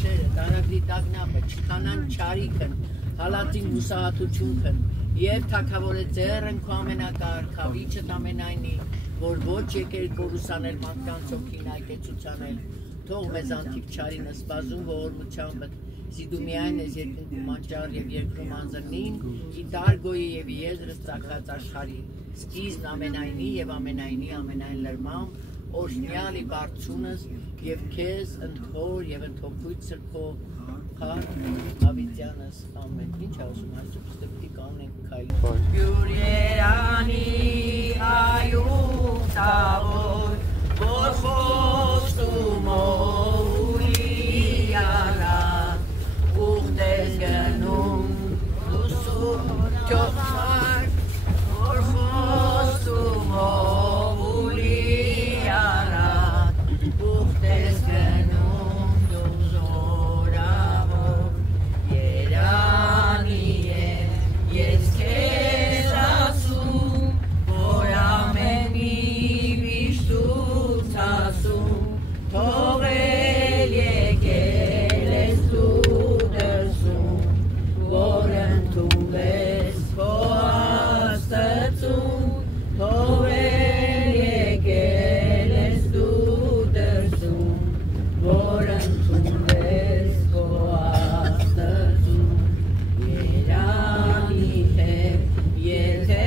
շերը, տարագրի տագնապը, չկանան չարիքն, հալածին հուսահատությունքն, և թագավորե ձեռն քո ամենակարգավիճդ ամենայնի, որ ոչ եկել կորուսանել մարդկանց հոգին այկեցուցանել, թող մեզ անթիվ չարին սպազում ողորմությամբ, սիդու միայն ես երկնքում անճար և երկրում անձնին, իտար գոյի և եզրս ծագած աշխարհի, սկիզբն ամենայնի և ամենայնի ամենայն լրմամբ, օրհնյալի բարձունս և քեզ ընդհոր և ընդհոգույց սրբո Փառք Ավիտյանս ամեն ինչ ասում այսպես դեպի կանենք քայլ Յուր Երանի այու տավոր որ խոստում ուլի արա ուղտես գնում ուսում ճոխար որ խոստում ուլի արա ուղտես գնում դուզորավոր երանի է ես քեզ ասում որ ամեն մի վիշտուց ասում թողել եկել ես դու դրսում որ ընդունվես քո աստծուն թողել եկել ես դու դրսում որ ընդունվես քո աստծուն երանի է եթե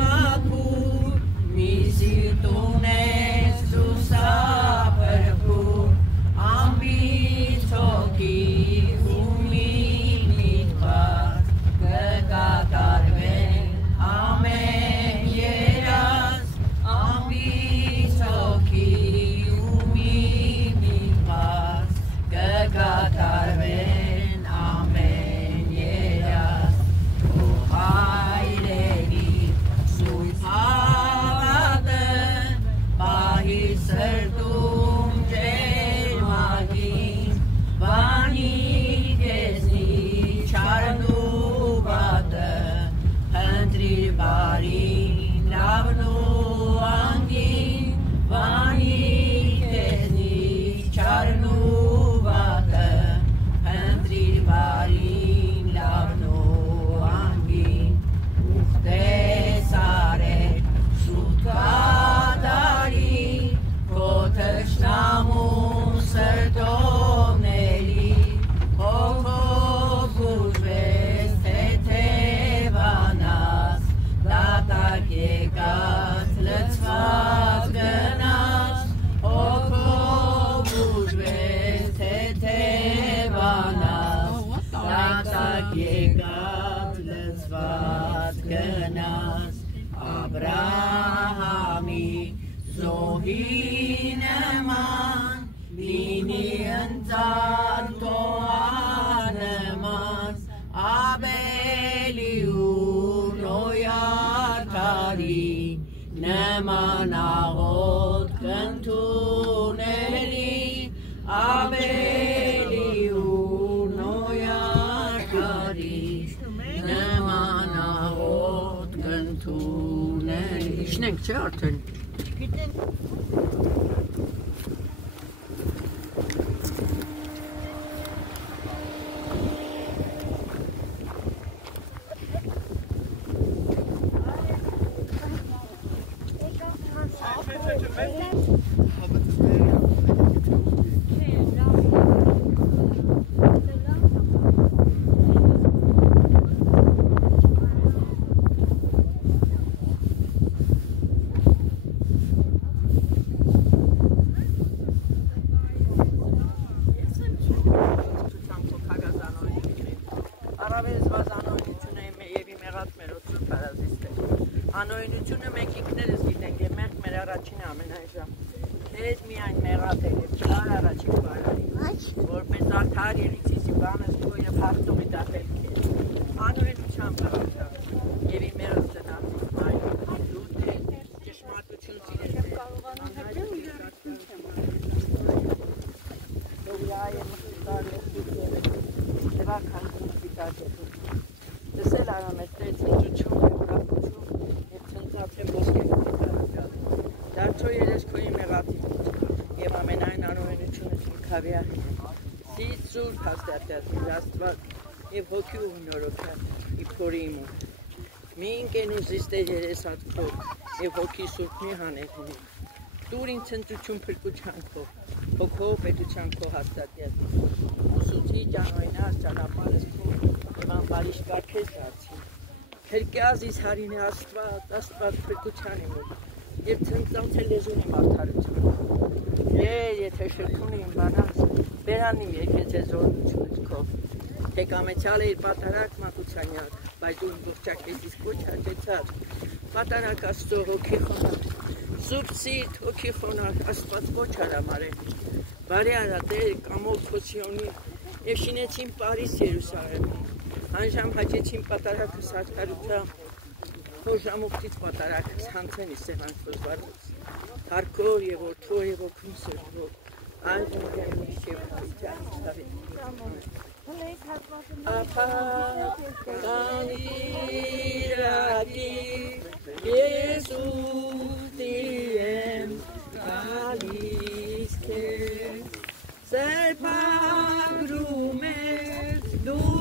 մաքուր մի սիրտ ունես դու սափրփուր ամբից հոգի ու մի միտված կկատարվեն ամեն երազ ամբից հոգի ու մի միտված կկատարվեն ամեն երազ ու հայրերի սույթ հավատն պահի սրտում ջերմագին բանի քեզնի չարն ու վատը հնդրիր բարին լավն ու անգին բանի քեզնի չարն ու վատը հնդրիր բարին լավն ու անգին ուխտես արել սուտ կատարի քո թշնամուն սրտոների հոգով բուժվես թեթևանաս դատակ եկած լցված գնաս հոգով բուժվես թեթևանաս դատակ եկած լցված գնաս Աբրահամի զոհի նման լինի ընծատ քո անմաս Աբելի ու նոյարդարի նման աղոտ կընդունելի Աբելի ու նոյարդարի նման աղոտ կընդունելի Իշնենք չէ արդեն Անօրինությունը մենք ինքներս գիտենք և մենք մեր առաջին ամենայժամ Քեզ միայն մեղատել և չար առաջին բարարի որպես արդար երիցիսի բանս քո և հաղթողի դատել քեզ Անօրինությամբ հաղթավ և իմ մեղս ծնատիվ մայր դու թե ճշմարտություն սիրել Դսել արամետրեց իջություն և ուրախություն և ծնծած եմ ոսկել դարձո երես քոյի մեղատիվ և ամենայն անօրինությունս իմ քավյա Սից Սուրբ հաստատյալ Աստված եւ հոգի ու նորոքը իփորի իմը մինքեն ու զիստեր երեսածով եւ հոգի Սուրբ մի հանեցնի դուր ինձ ցնծություն փրկուչանքով հոգով պետության քո հաստատյալ ուսուցի ճանոյնար ճանապարհս քո եւ անբարիշ կարգես դարձի Հերկյազ իս հարինե Աստված փրկության իմը եւ ցնծացել լեզուն իմ արդարության եթե շրթուն իմ բանաս բերանիմ եկեցե զորությունս քո թե կամեցյալ է իր պատարակ մատուցանյակ բայց դու ողջակետից ոչ հաճեցած պատարակ Աստծո հոգի խոնար Սուրբ սիրտ հոգի խոնար Աստված ոչ հարամարեն բարի արատեր կամոք Քոսիոնի եւ շինեցին Պարիս Երուսաղեմի Անժամ հաճեցին պատարակս արդարությամբ Հոր ժամուկտից պատարակս հանցեն Սևան խոզվարուց Հարկոր եւ որդու եւ օգուն սրբով Այլ ոնգեմնիշ եւ հաճան Ապա կանիրակի Եզուտի եմ գալիս քեզ Սերպագրում ես դու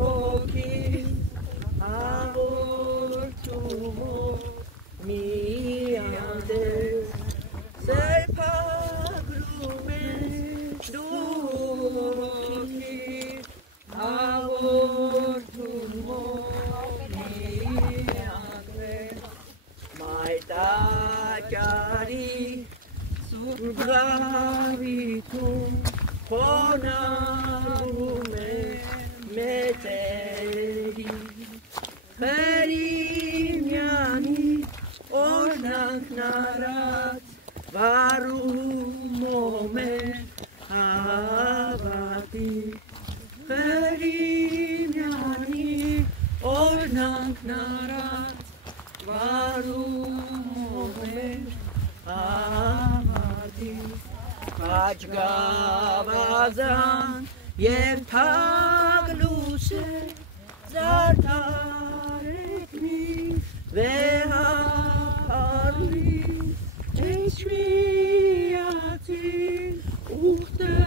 հոգի Աղորդումով մի անդես Սերպագրում ես դու հոգի Աղորդումով մի անդես Մայտակարի Սուրբավիտում Խոնարում է մեծերի Հրիմյանի օրնանքն առած Վարում է հավատի Հրիմյանի օրնանքն առած Վարում է հավատի Աչգավազան և թագլուս է զարդարեքնի վեհապարի էչմիացին ուղտըվսեն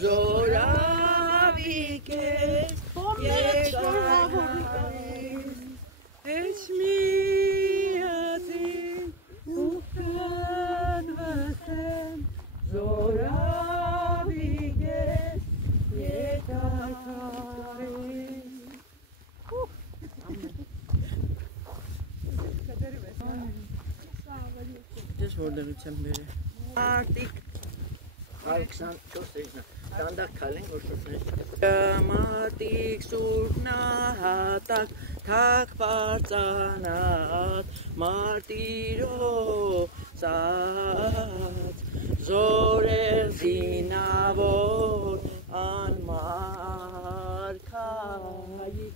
զորավիկ ես եկարիս էչմիացին ուղտըվսեն զորավիկ ես եկարիս Just hold the chamber. Arctic. Danda kaleng or Martik surnahatak tak partanat martiro sat zore zinavor an markai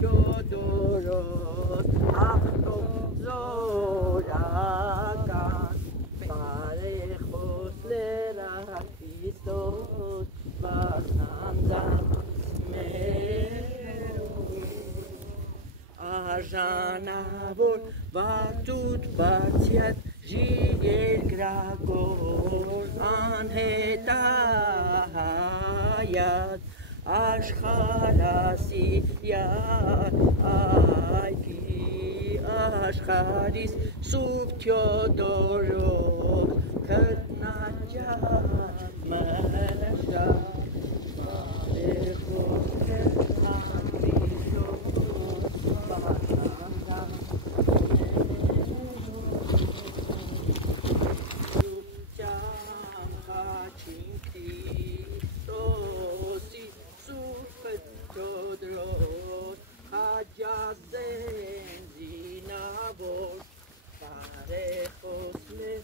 jodorot achto zorakan parechos lerakistos varnanzat Ajanavor vatut batsiat jiger gragor anhetayat ashkharasi yat ayki ashkharis subtyodorot katnaja malasha Parejos le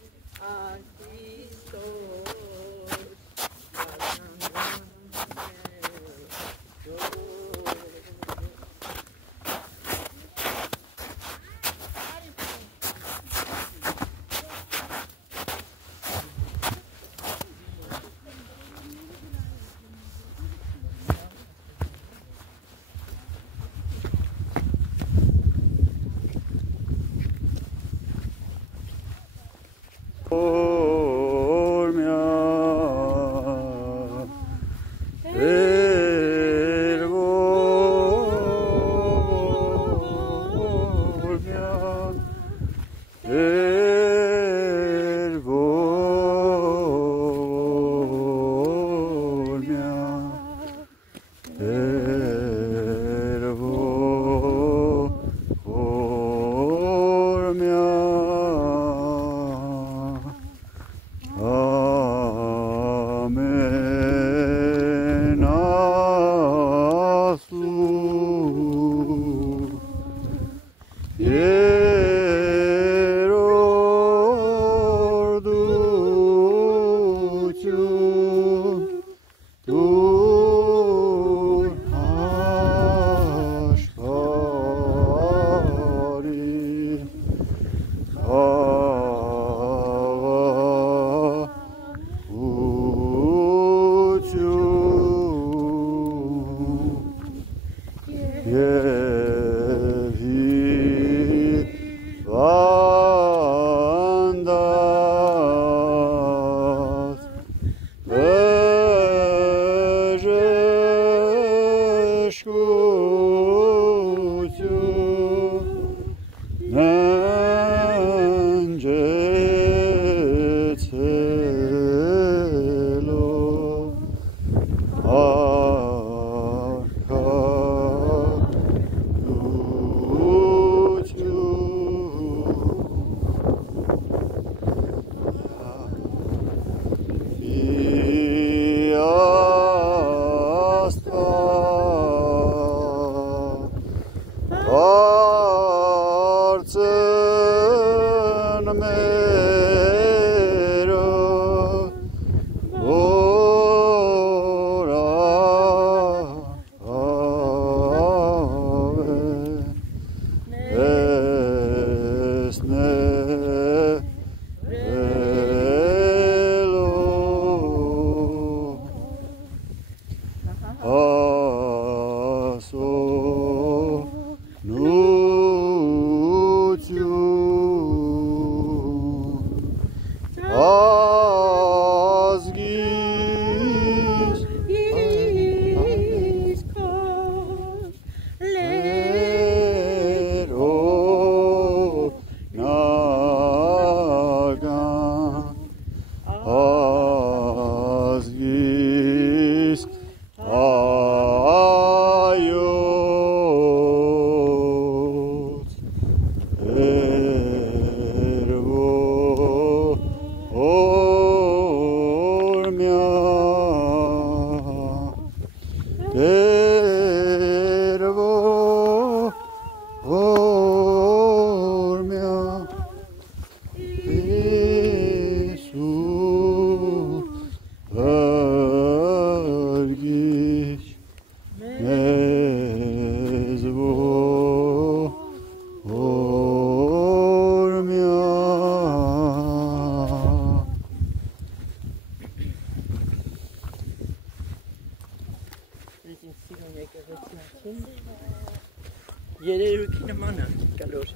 Երերուքի նման է կլոր։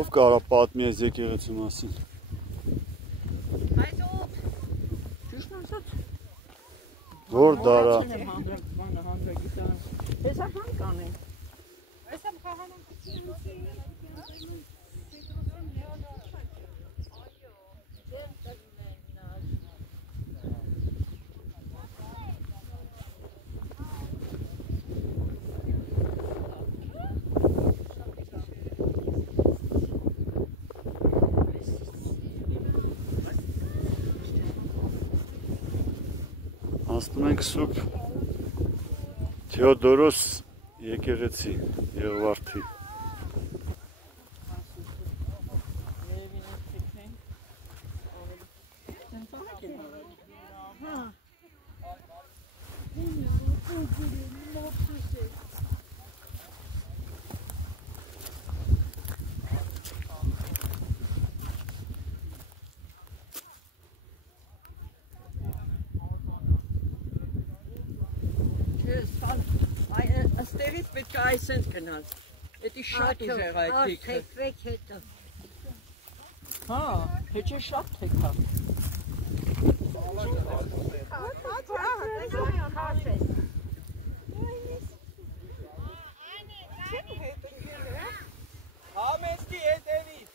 Ով կարա պատմի այս եկեղեցու մասին։ Ճիշտ ասած։ Որ դարա։ Հեսա բան կանեն։ Այսամ խաղանում Հասնում ենք Սուրբ Թեոդորոս եկեղեցի Եղվարդի։ Աստեղից պետք է այսենց գնալ։ Էդի շատ ուժեղ այդ թիքը։ թեքվեք հետո։ Հա, հեչե շատ թեքա։ Համեստի հետևից։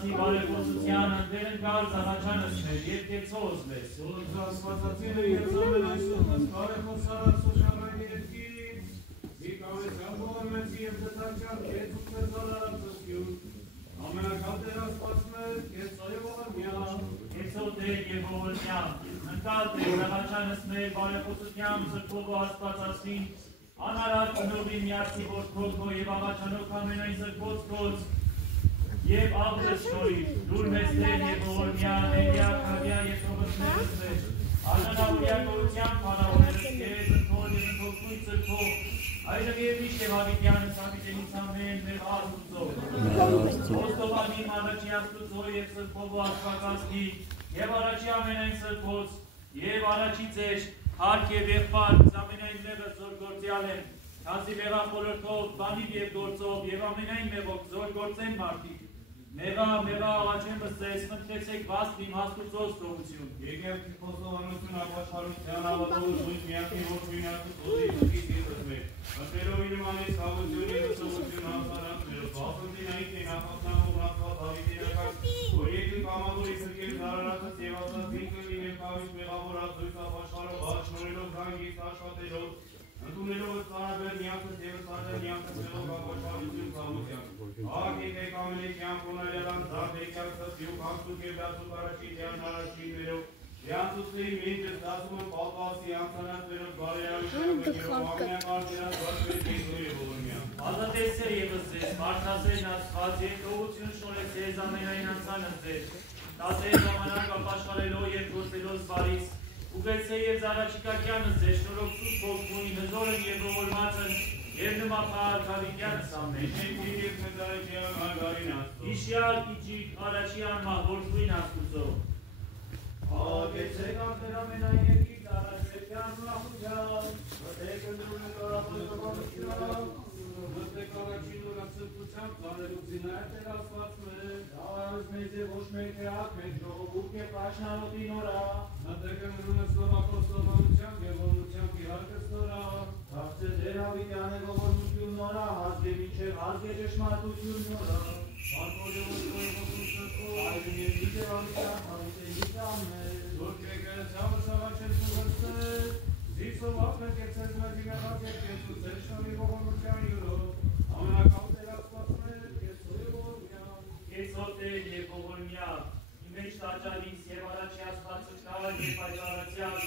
Աստվածի բարեփոխության ընդերն կար զանաչանս մեր երկեցոս մեզ։ Ոնց Աստվածածինը երզամեն այսօր բարեփոխարած շարժանի երկից, Իկավեցան բոլորմեցի և դտաչան կեց ու կերզալարացություն, ամենակատեր Աստվածներ կեցոյև ողորմյան, Կեցոտեր և ողորմյան, ընկալ տեր զանաչանս մեր բարեփոխությամբ սրբով ու Աստվածածին, անարատ նովի միացի որդքով քո և աղաչանով ամենայն սրբոց քոց, և աղրը շնորհիվ, դուր մեզ տեր և ողորմյան, Էլիա, Քավիա և թողոցներս մեր, Ալանավուրյակորության փանավորերս կեզ, ընթոր և ընթոքույն սրբով, այժմ և միշտ և հավիտյանս հավիտենից ամեն մեր Աստուծով, Ոստովանիմ առաջի Աստուծո և սրբով ու Աստվածածնի, և առաջի ամենայն սրբոց, և առաջի ծեր, հարկ և եղբար, ամենայն մեղը զոր գործյալ են, քանզի մեղախորհրդով, բանիվ և գործով, և ամենայն մեղով զոր գործեն մարդիկ, մեղա աղաչեմ ըսես, խնդրեցեք վաստ իմ Աստուծոս թողություն։ Եկև խոստովանություն ապաշխարության ավատով զույն միակի որդին Աստուծոզի ուղիք եզս մեր, ընտրելով իրմանից խաղություն և ուսողություն հասարանքներով, բասնդին այնք են ապասնամով հատված հավիտենական, որ երկին կամավորի սրկել զարարածս և ասած ինքը լինել կավից մեղավոր ածույց ապաշխարով հաշնորելով զանգից աշխատելով, ընդունելով ըստանաբեր նյակս և ըստանել նյակս մեղով ապաշխարություն կամության։ Աղ եկեք ամենեքյան կոնալյալան զարդ եկյակսս և կամսուկ և դասուկ առաջի դյան առաջիններով, Եանցուցների մենջս դասում են պալպասի անցանածներով բարերավիշներով մենջերով ամենական դրանց վարդվեր կեզոր և ողորմյան։ Ազատեցեր ևս ձեզ, մարդասերն Աստված, և թողություն շնորհեց ձեզ ամենայն անցանս ձեր, տասեր ժամանակ ապաշխարելով և գործելով բարիս, ուղեցե և զարաչիկակյանս ձեր շնորհով սուրբ ոգնունի հզորն և ողորմածն և նմափահար հավիտյանս ամեն։ Շենքին և մեծարեքյան արգարին Աստծո։ Իշյալ իջիկ առաջի անմահ որդվին Աստուծո։ Աղեցեք աղտեր ամենայն երկից առաջեկյան ուրախության, մտեք ընդրում եք առապոստովանության, մտեք առաջին ուրացրկությամբ ծանելու զինայր տեր Աստված մեր, դավարыз մեզ է ոչ մեր կրակ, մեր ժողովուրդ և պաշնանոտի նորա, մտեք ընդրում եք ապոստովանությամբ և ողորմությամբ իհարկս նորա, Դարձե դեր հավիտյան է ողորմություն նորա, հազգ է մինչև հազգ է ճշմարտություն նորա, Մարդոր և որդքով սրբով, այժմ և մինչև հավիտյան հավիտենից ամեն, Դուրք եկեղեցյալը սավաչել սուղրստեր, զիքսով ապներ կեցես մեր դիմեղակ և կեցուցեր շնորի ողորմության յուրով, ամենակապտեր Աստվածներ, կեցոյ ողորմյան, կեցոտեր և ողորմյան, իմեջ տաճարից և առաջի Աստվածը կար և պայծառացյալ,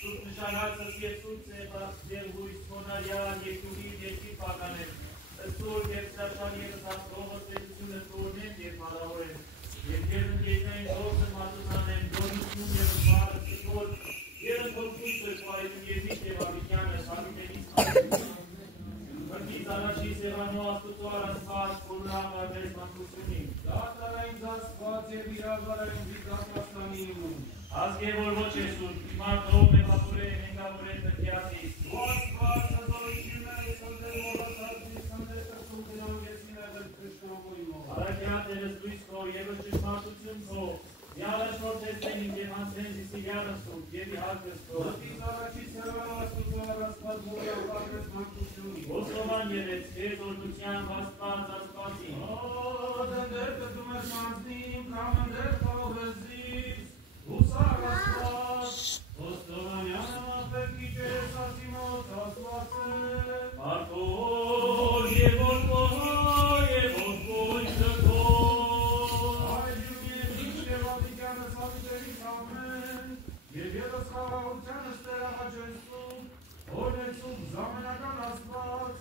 սուրբ նշանածս և սուրբ ձեղույս, մոնարյալ և յուրիվ երկիր պականեն, ըստոր և սրաշան և ըստացող ըստեցությունը տորնեն և հարավոր են, և գերնգետնային գործը մատուցանեն, գորություն և բարը սրկոր, և ընթորքույն սրկվայություն և միշտ և հավիտյանս հավիտենից Վրդից առաջի սեղանո Աստուծո առասպած, որուն աղարվես մանկությունին, դատարային զասված և իրավարային վիզակաստանին, ազգ է որ ոչ է սուրբ, մարդով մեղավոր է, հենգավոր է տրկյացից, ու Աստված հզորություն է, սնդեր մողացածի, սնդեր տրսում դրան եսիներ կշնավորի մող, Արակյան տերս լույս քո, ևս ճշմարտություն քո, Եալաշնոր տեսնեն և հանցեն զիսիլյանս ու, և իհարկս քո, Վրդից առաջի սեղանո Աստուծո առասպած որի ապարվես մանկությունի, Ոստովան եղեց, քեզ օրդության վաստված Աստվածին, Դնդեր կտում ես մանձնիմ, կամ ընդեր խաղվեզից, Ուսար Աստված, Ոստովանյան ապեկ իջես ասիմոտ Աստվածը, Արկոր և որդոր և որդոր զրկոր, Այժմ և ինչ և ավիտյանս ավիտերից ամեն, և ևս խաղաղությանս տեր աղաչենսում, օրնեցում զամենական Աստված,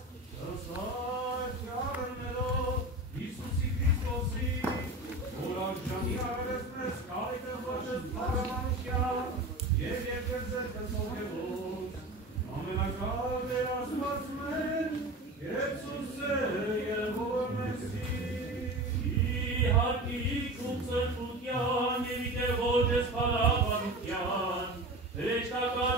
ըսայր կյարըններով, Իսուսի Քրիստոսի, որ արժանի արվես մեզ կարիքը ոչս պարամանության, և երկրձեր կսողևոց, ամենակալ դեր Աստված մեր, Եսուս է և ողորմեսի, իհարկիկ ու ծրկության, և իտե ոչ ես պարավանության, հրեշտական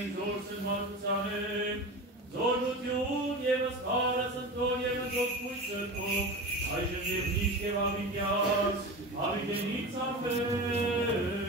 ամենայն զորսն մարդուցանեմ, զորություն ևս կարասնտոր ևս ոգույցրտով, այժմ և նիշ և ավիդյաս, ավիդենից ամեն։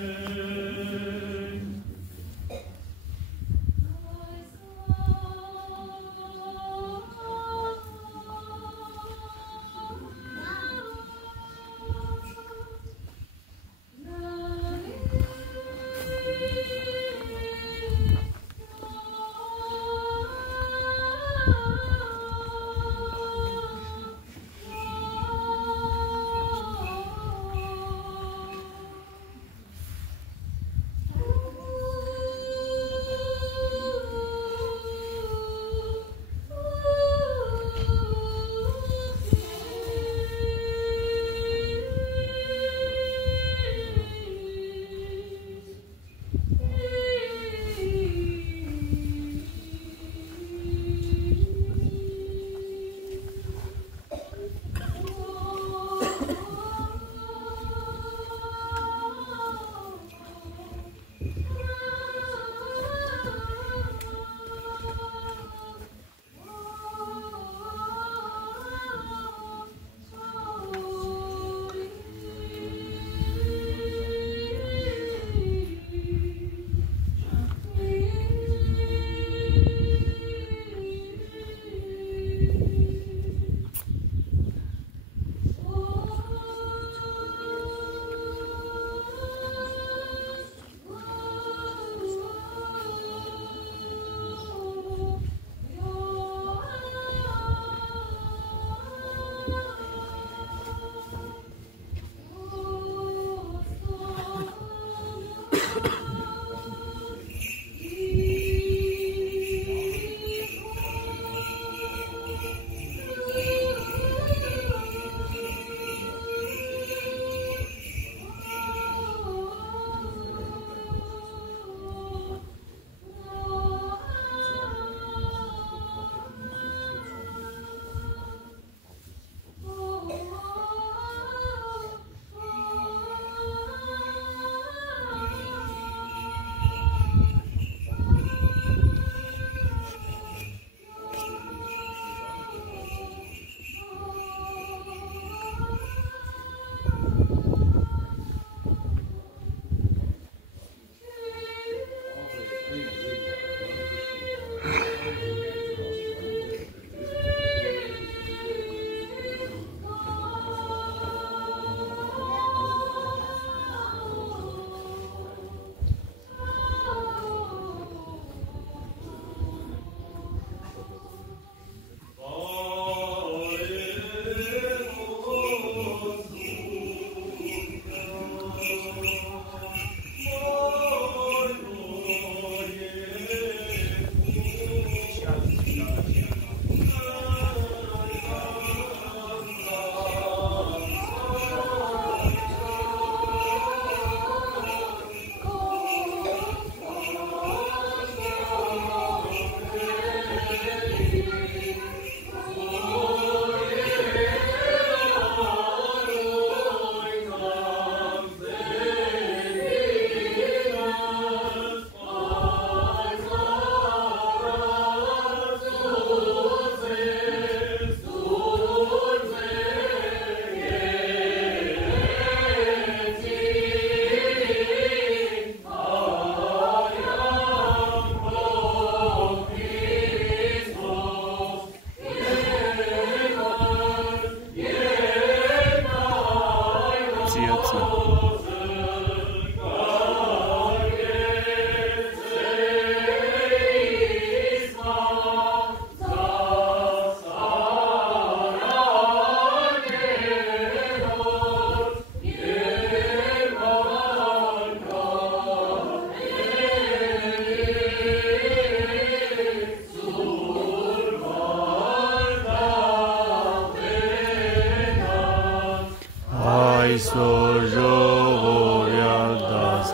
այսօր ժողովյալ դասկանայից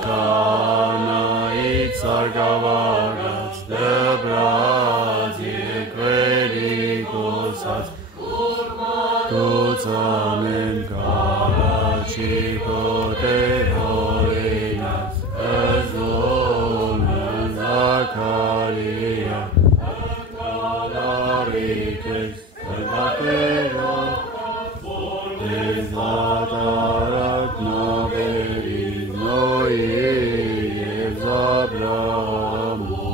արգավարած դպրած եկվերի գոսած դուցանեն կարաչի կոտեր հորինած ըզոնը զակա Maria, Calarites, Salvatero, Desatarat Naveris, Noi, Abramo.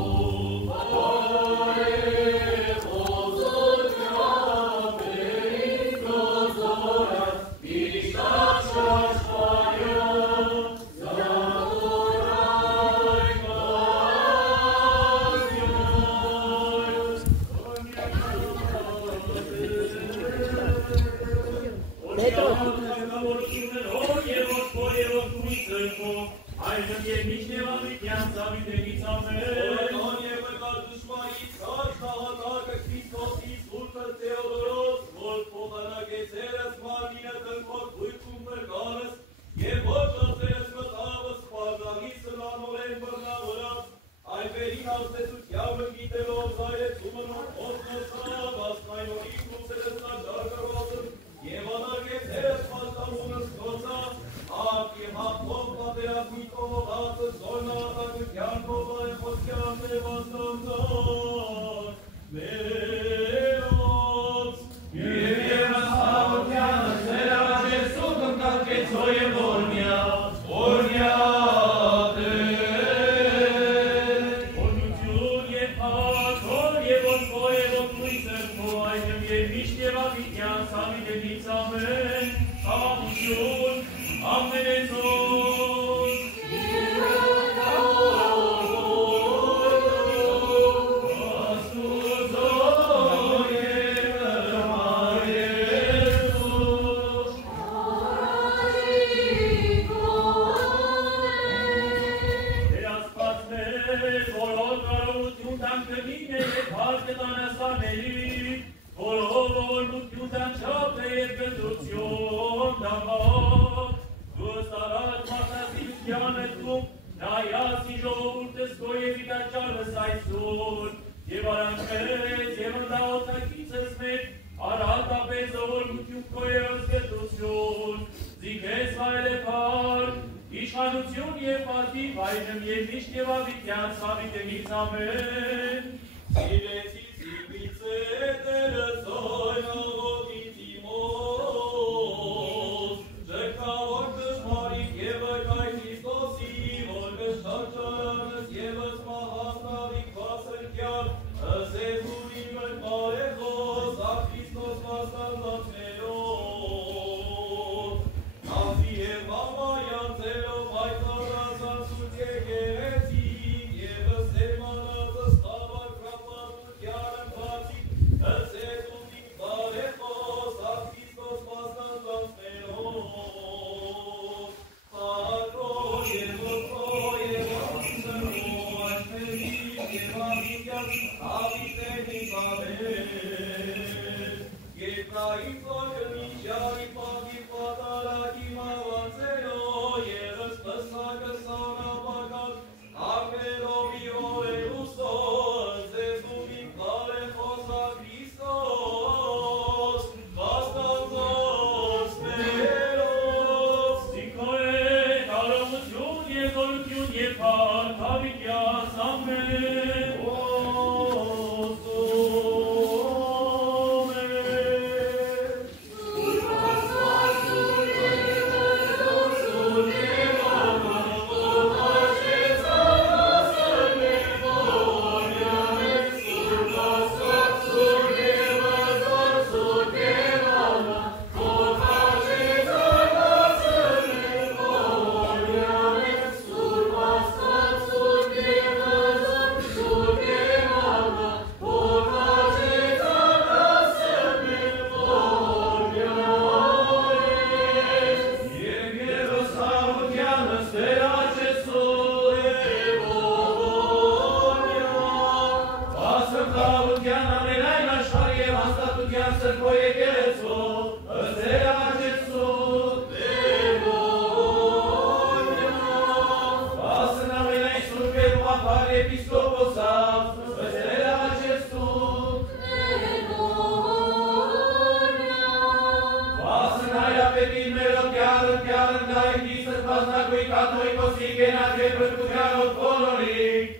Católicos siguen a que percusión poloni,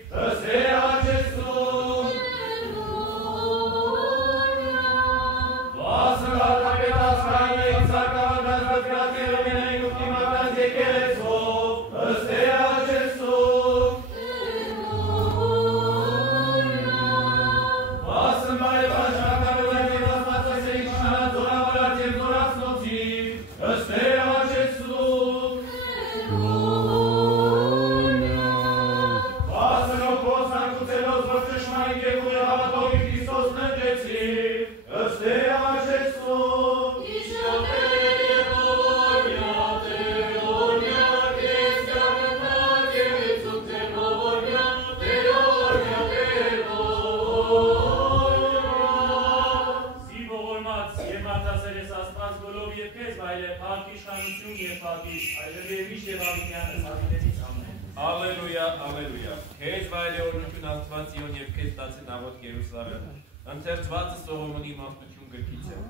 պատիվ, այլև և իշ և ավինյանս ավինենից ամեն։ Ալելույա, ալելույա, քեզ վայելիորություն աստված Սիոն և քեզ տացին աղոտ Երուսաղեմ, ընթերցվածը Սողոմոնի իմաստություն գրքից է։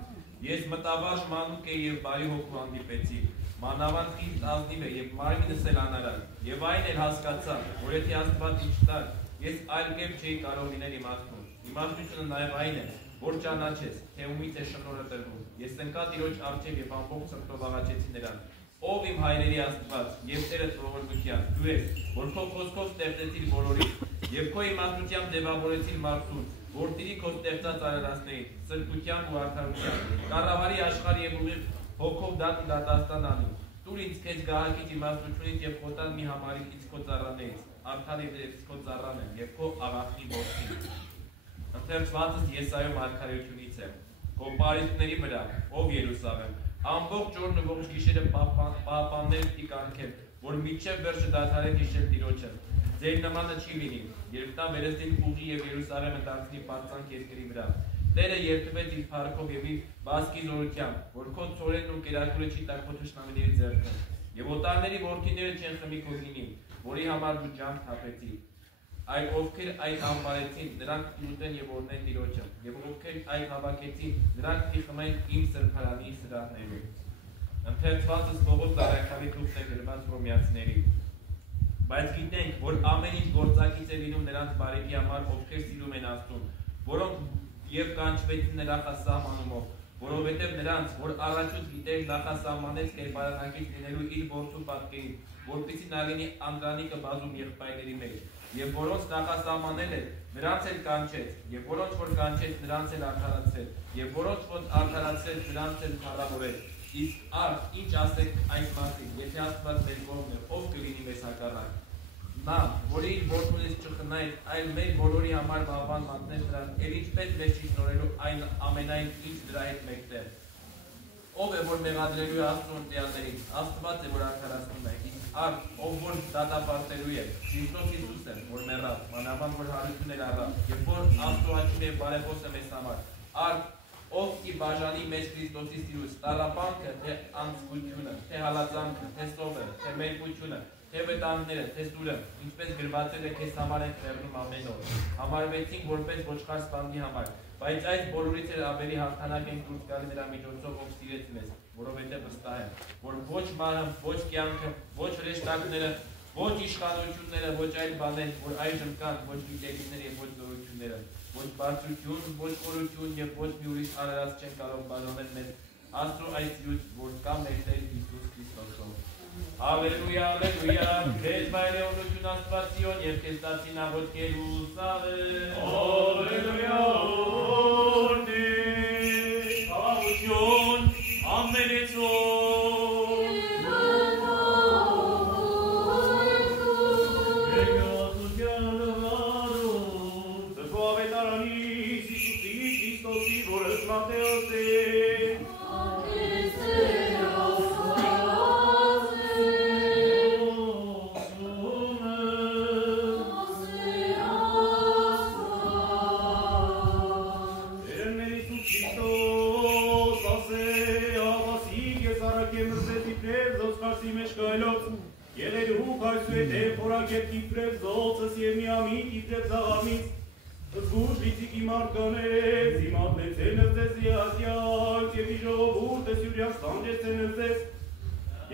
Ես մտավարժ մանուկ է և բարի հոգու հանդիպեցի, մանավանդ խիստ ազնիվ է և մարմինս էլ անարար, և այն էլ հասկացա, որ եթե աստված ինչ տար, ես այլ կերպ չէի կարող լինել իմաստուն։ Իմաստությունը նաև այն է, որ ճանաչես, թե ումից է շնորհը տրվում։ Ես ընկա Տիրոջ առջև և ամբողջ սրտով աղաչեցի նրան. Ով իմ հայրերի Աստված և Տերը ողորմության, դու ես, որ քո խոսքով ստեղծեցիր բոլորին, և քո իմաստությամբ ձևավորեցիր մարդուն, որ տիրի քո ստեղծած արարածներին, սրբությամբ ու արդարությամբ, կառավարի աշխարհի և ուղիղ հոգով դատաստան անի։ Տուր ինձ քեզ գահակից իմաստությունից և խոտան մի համարի ինձ քո ծառաներից, արդար և քո ծառան եմ, և քո աղախնի որդին։ Ընթերցվածս Եսայո մարգարեությունից է, քո պարիսպների վրա, ով Երուսաղեմ, ամբողջ օրն ու ողջ գիշերը պահապաններ պիտի կանքել, որ մինչև վերջը դադարեք հիշել Տիրոջը։ Ձեր նմանը չի լինի, երբ նա վերստին ուղի և Երուսաղեմը դարձնի պարծանք երկրի վրա։ Տերը երդվեց իր փառքով և իր բասկի զորությամբ, որ քո ցորենն ու կերակուրը չի տակ քո թշնամիների ձեռքը, և օտարների որդիները չեն խմի քո գինին, որի համար դու ջանք թափեցիր։ Այլ ովքեր այդ համբարեցին, նրանք պիտի և օրնեն Տիրոջը, և ովքեր այդ հավաքեցին, նրանք պիտի խմեն իմ սրբարանի սրահներում։ Ընթերցվածս Պողոս առաքյալի տուքն է գրված Հռոմեացիներին։ Բայց գիտենք, որ ամեն ինչ գործակից է լինում նրանց բարիքի համար, ովքեր սիրում են Աստծուն, որոնք և կանչվեցին նրա նախասահմանումով, որովհետև նրանց, որ առաջուց գիտեր, նախասահմանեց կերպարանակից լինելու իր որդու պատկերին, որպեսզի նա լինի անդրանիկը բազում եղբայրների մեջ, և որոնց նախասահմանել է, նրանց էլ կանչեց, և որոնց որ կանչեց, նրանց էլ արդարացրեց, և որոնց որ արդարացրեց, նրանց էլ փառավորեց։ Իսկ արդ ինչ ասեք այս մասին, եթե Աստված մեր կողմն է, ով կլինի մեզ հակառակ։ Նա, որի իր որդունից չխնայեց, այլ մեր բոլորի համար վահվան մատնել նրան, էլ ինչպես մեզ չի շնորհելու այն ամենայն ինչ դրա հետ մեկտեղ։ Ով է, որ մեղադրելու է Աստծուն ընտյալներին, Աստված է, որ արդարացնում է, իսկ արդ, ով որ դատապարտելու է, Քրիստոս Հիսուս է, որ մեռավ, մանավանդ որ հարություն էր առավ, և որ Աստծո հաճում է բարեփոս է մեզ համար։ Արդ, ով ի բաժանի մեջ Քրիստոսի սիրուց, տառապանքը, թե անձկությունը, թե հալածանքը, թե սովը, թե մերկությունը, թե վտանգները, թե սուրը, ինչպես գրվածել է քեզ համար են խեղդում ամեն օր։ Համարվեցինք որպես ոչխար սպանդի համար, բայց այս բոլորից էլ ավելի հաղթանակ ենք դուրս գալի նրա միջոցով, ով սիրեց մեզ, որովհետև վստահ եմ, որ ոչ մահը, ոչ կյանքը, ոչ հրեշտակները, ոչ իշխանությունները, ոչ այլ բաներ, որ այժմ կան, ոչ գիտելիքները և ոչ զորությունները, ոչ բարձրություն, ոչ խորություն և ոչ մի ուրիշ արարած չեն կարող բաժանել մեզ Աստծո այս սիրուց, որ կա մեր Տեր Հիսուս Քրիստոսով։ Ալելույա, ալելույա, քեզ վայելիորություն Աստված Սիոն և քեզ տացին աղոտ Երուսաղեմ։ Ալելույա, օրհնի, խաղաղություն, ամենեցում։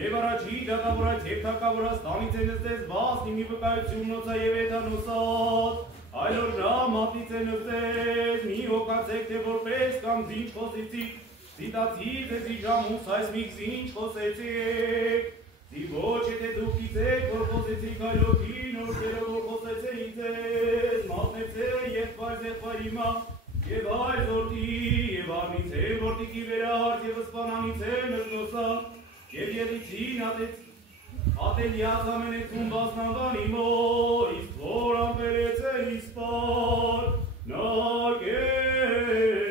Եվ առաջի դատավորած և թակավորած տանից է նստեց վասնի մի վկայություն նոցա և եթանոսած, այլ որ ժամատից է նստեց, մի հոգացեք, թե որպես կամ զինչ խոսեցիք, զիտացի ձեզի ժամուս այս միք զինչ խոսեցիք, զի ոչ եթե դուք գիտեք, որ խոսեցիք այլոքին, որդերը որ խոսեցեին ձեզ, մատնեցե եղբայր հիմա, և այլ որդի, և արնից է որդիկի վերարդ, և սպանանից է նստոսա, և ելիցին ատելյաց ամենեցուն բասնավանի մոր, իսկ որ ամպերեց է իսպար, նագեց է։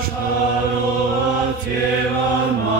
Kapashkarot Yevan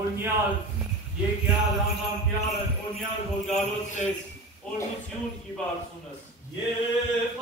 Օրնյալ, եկյալ, անհամբյալը, օրնյալ, որ գալոց ես, օրնություն ի բարձունս։ Եվ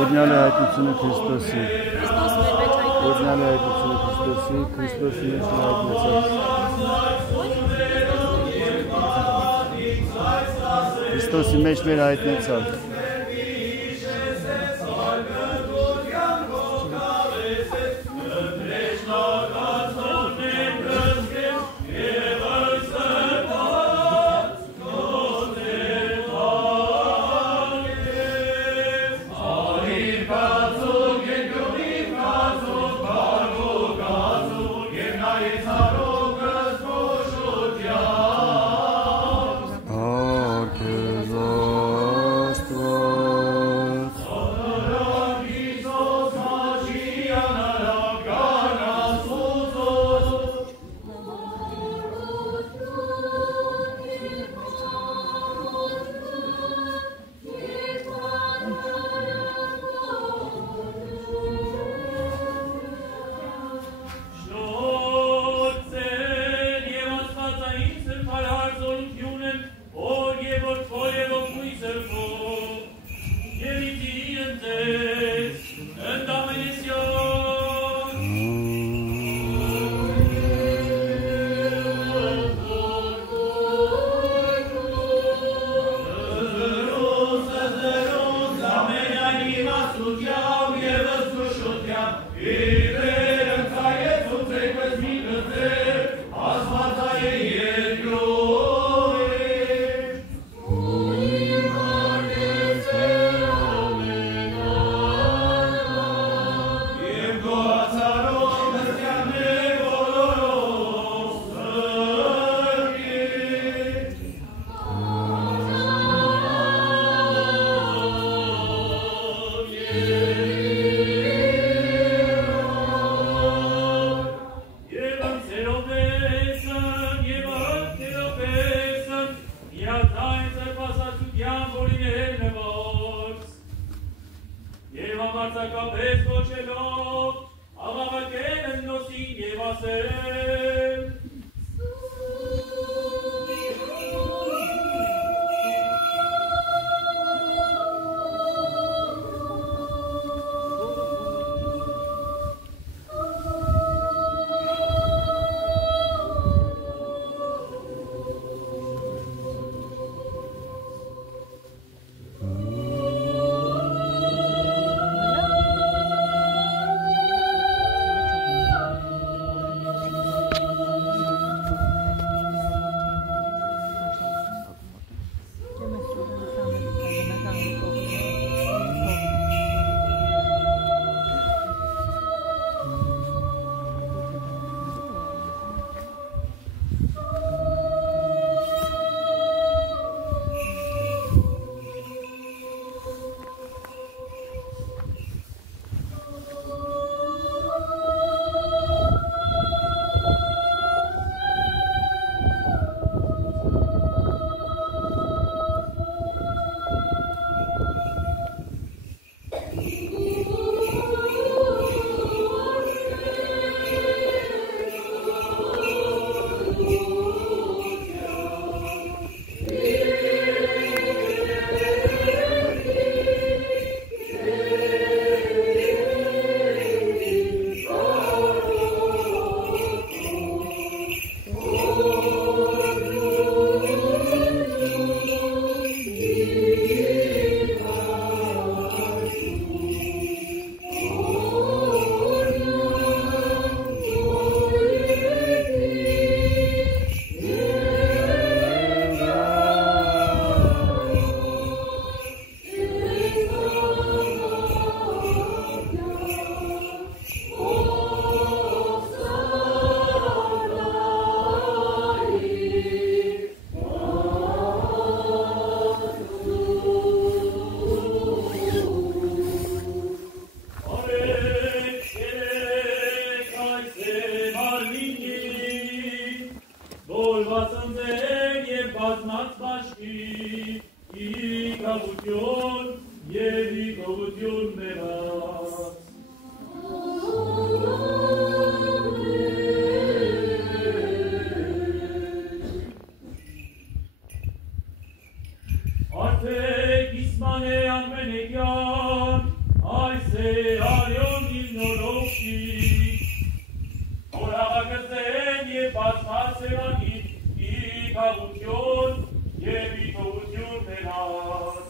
Օրնյալ է հայտնությունը Քրիստոսի, օրնյալ է հայտնությունը Քրիստոսի, Քրիստոսի մեջ հայտնեցավ, Քրիստոսի մեջ մեր հայտնեցավ, Արգեզաստված Օրված ընձեր և բազմած բաշկի, ի կավություն և ի գողություն մեղած։ Արդեք իսման է ամենեկյան, այս է արյոն իլնորովքի, որ հաղակստեն և բազմած սևանին, ի կավություն և ի գողություն մեղած։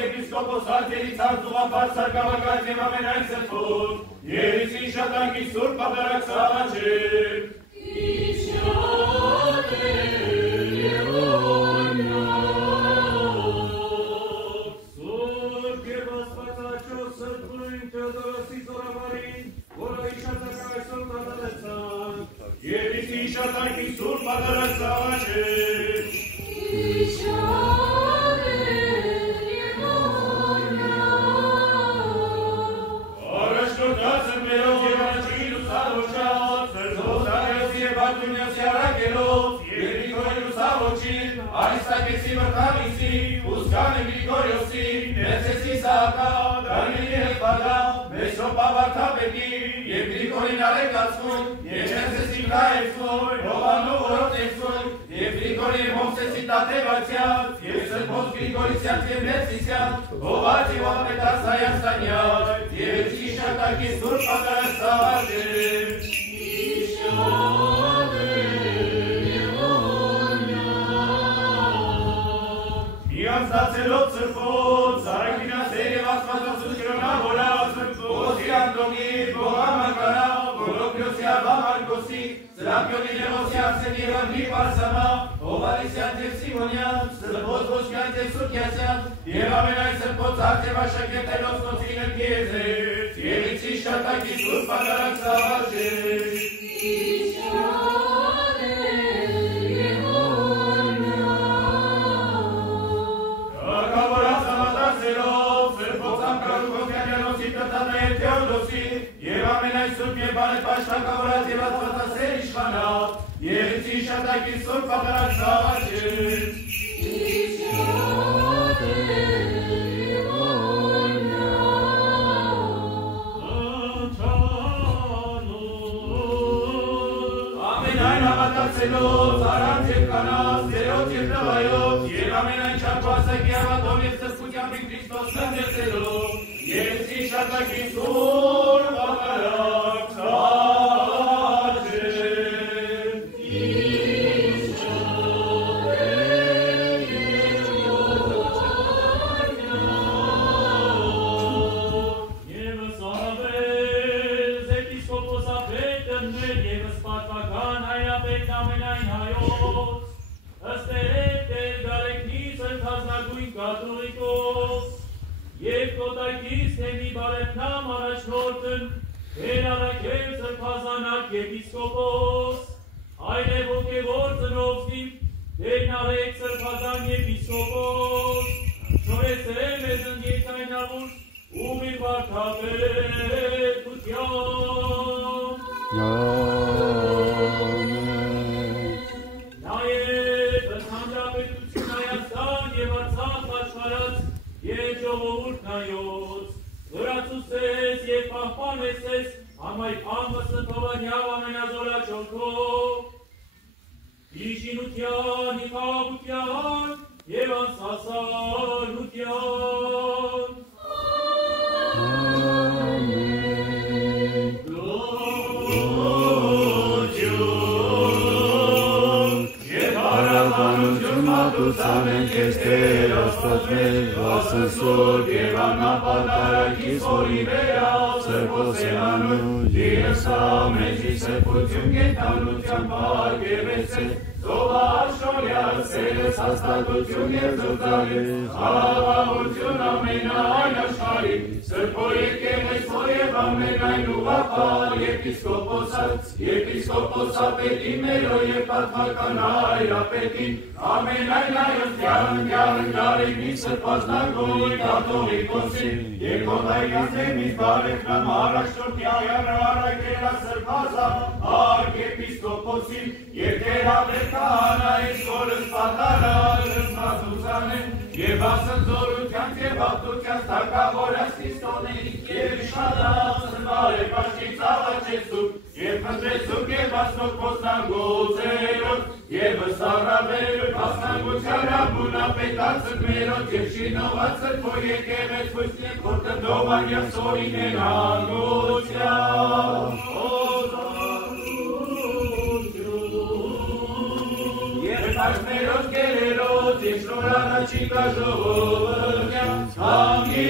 Եպիսկոպոս Արձերի ցանցուղապար սարկավակած և ամենայն սրբոտ, Երեցի շատանքի սուրբ պատարակ սաղաչեր, Սուրբ և աստվածաչով սրբուրին Թեոդորոսի զորավարին, որը իշատակը այսօր կատարեցան, Երեցի շատանքի սուրբ պատարակ սաղաչեր, Aristakesi Vărcavisi, Uscane Grigoriosi, Nesesi Saca, Danili Elpada, Mesopa Vartapeti, e Grigorin Alecascun, e Nesesi Caescun, Rovanu Vorotescun, e Grigorin Momsesitate Vaciat, e Sălpos Grigorisiat e Nesisiat, Ovaci Oapeta Saiastaniat, e Cișata Chisur Patarasavate, Ստացելով ծրպոտ, Սարակինասեր և աստվածասուս կրոնավորավ, Ոսի Անդոնի, Բողամակարա, Գոլոպյոսի Աբա Մարկոսի, Սրապյոնի Լևոսի Արսենի Հանդի Պարսամա, Հովարիսյան և Սիմոնյան, Սրպոտ Ոսկյան և Սուրկյասյան, և ամենայն սրպոտ ծարդ և աշակետելով ստոցին ընկեզեր, և իցի շատակի սուրբ պատարակ սավաշեր, Եվ ամենայն սուրբ և բարեպաշտակավորած և աստվածասեր իշխանավ, և իցի շատակի սուրբ պատարակ սաղաչեր, ամենայն հավատացելով, առանց և կանած, ձերոց և տղայով, և ամենայն չարպասակի հավատով և սրբությամբ ին Քրիստոս ննդեցելով, և իցի շատակի սուրբ պատարակ սաղաչեր, Եվս արավեզ էպիսկոպոսապետն մեր եվս պատվական հայապետն ամենայն հայոց, ըստերետ էլ գարեքնից ընթազնագույն կաթողիկոս, Եվ կոտակից թեմի բարևնամ առաջնորդն, Էր առակել սրբազանակ եպիսկոպոս, Այն է ոգևոր ծնովսիվ, Դեր նարեք սրբազան եպիսկոպոս, Չորեսրել մեզ ընդերկայնավուր, ու մի վարդապետության։ Նաև ընդհանրապետություն Հայաստան և Արցախ աշխարհած Եվ ժողովուրդ նայոց, լրացուսես և պահպանեսես համայր ամս ընթովանյավ ամենազորաչորքով, իժինության, իխաղության և անսասանության։ Մատուցանեն քեզ Տեր Աստված մեր վասն սուրբ և անապատարակի սորի վերած սրբոսեանու Եսա մեջի սրբություն կենթանության պարգևեց Զովաշորյալ սերես հաստատություն և զոծալի խաղաղություն ամենայն աշխարհի Սրբո եկեղեցու և ամենայն ուղղափառ եպիսկոպոսապետի մերո և պատմական հայրապետին ամենայն հայոց գարինի սրբազնագույն կաթողիկոսին Եկոտայգած եմից բարևնամ առաջնորդի այանը առակելա սրբազան արքեպիսկոպոսին Երկերաբեր քահանայից որս պատարակ ըսմազուցանեն և ասնձորությանց և աղթությանց թագավորած Քրիստոներիք և իշխանած բարեպաշտի ծավաչեցուկ և մտրեցուկ և ասնոք ոստանգոցերոտ և ըսարաբեր ասնանգության ամունապետացըր մերոտ և շինողացըր քո եկեղեցուց և քո տնտովան և սորինեն հանգության Աշխներոց կերերոց, և շնոր առաջիկա ժողովրդյան, հանգի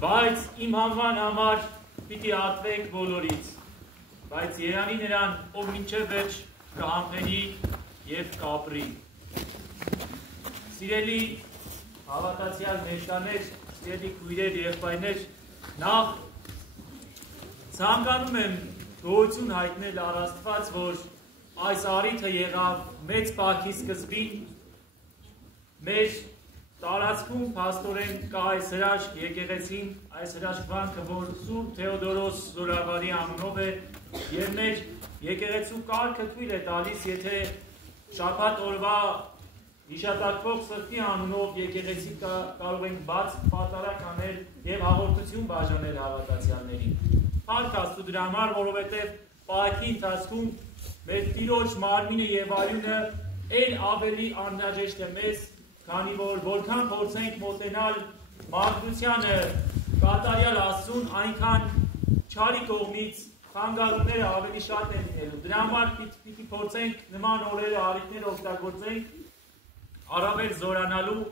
Բայց իմ հանվան համար պիտի ատվեք բոլորից, բայց երանի նրան, ով մինչև վերջ կհամբերի և կապրի։ Սիրելի հավատացյալ ներկաներ, սիրելի քույրեր, եղբայրներ, նախ ցանկանում եմ գոհություն հայտնել առ Աստված, որ այս առիթը եղավ մեծ պահքի սկզբին, մեր տարածքում փաստորեն կա այս հրաշք եկեղեցին, այս հրաշք վանքը, որ Սուրբ Թեոդորոս Զորավարի անունով է, եւ մեր եկեղեցու կարգը թույլ է տալիս, եթե շաբաթ օրվա հիշատակվող սրտի անունով եկեղեցի կարող ենք բաց պատարակ անել եւ հաղորդություն բաժանել հավատացյալներին։ Փառք Աստծո դրա համար, որովհետեւ պահքի ընթացքում մեր Տիրոջ մարմինը եւ արյունը այլ ավելի անհրաժեշտ է մեզ, քանի որ որքան փորձենք մոտենալ մարդկությանը կատարյալ Աստծուն, այնքան չարի կողմից խանգարումները ավելի շատ են լինելու։ Դրա համար պիտի փորձենք նման օրերը առիթներ օգտագործենք առավել զորանալու,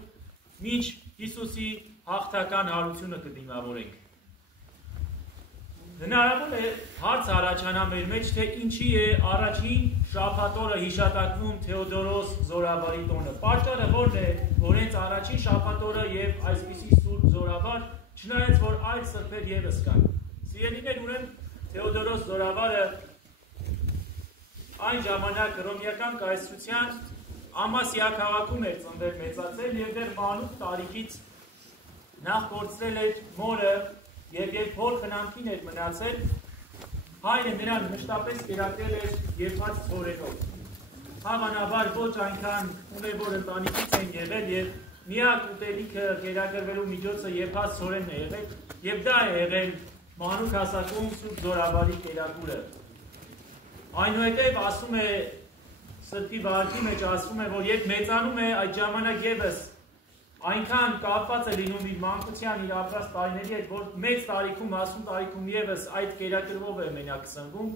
մինչ Հիսուսի հաղթական հարությունը կդիմավորենք։ Հնարավոր է հարց առաջանա մեր մեջ, թե ինչի է առաջին շաբաթ օրը հիշատակվում Թեոդորոս Զորավարի տոնը։ Պատճառը որն է, որ հենց առաջին շաբաթ օրը եւ այսպիսի սուրբ զորավար, չնայած որ այլ սրբեր եւս կան։ Սիրելիներ, ուրեմն Թեոդորոս Զորավարը այն ժամանակ հռոմեական կայսրության Ամասիա քաղաքում էր ծնվել մեծացել եւ դեռ մանուկ տարիքից նախ կորցրել էր մորը եւ երբ հոր խնամքին էր մնացել, հայրը նրան մշտապես կերակրել էր երբած ցորենով։ Հավանաբար ոչ այնքան ունևոր ընտանիքից են եղել եւ միակ ուտելիքը կերակրվելու միջոցը երբած ցորենն է եղել եւ դա է եղել մանուկ հասակում Սուրբ Զորավարի կերակուրը։ Այնուհետև ասում է Սրտի վարքի մեջ ասվում է, որ երբ մեծանում է, այդ ժամանակ եւս այնքան կապված է լինում իր մանկության, իր ապրած տարիների հետ, որ մեծ տարիքում, 60 տարիքում եւս այդ կերակրվով է մենակ սնվում,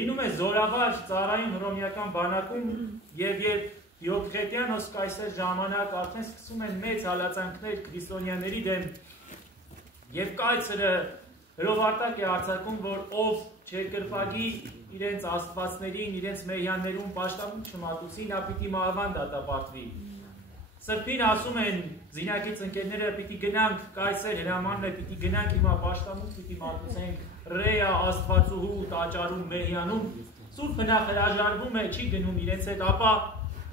լինում է զորավար ծառային հռոմեական բանակում եւ երբ Դիոկլետիանոս կայսեր ժամանակ արդեն սկսում են մեծ հալածանքներ քրիստոնյաների դեմ եւ կայսրը հրովարտակ է արձակում, որ ով չերկրպագի իրենց աստվածներին, իրենց մեհյաններուն պաշտամունք չմատուցի, նա պիտի մահվան դատապարտվի։ Սրբին ասում են զինակից ընկերները պիտի գնանք կայսեր հրամանն է, պիտի գնանք հիմա պաշտամունք պիտի մատուցենք Ռեա աստվածուհու տաճարում մեհյանում։ Սուրբը նա հրաժարվում է, չի գնում իրենց հետ, ապա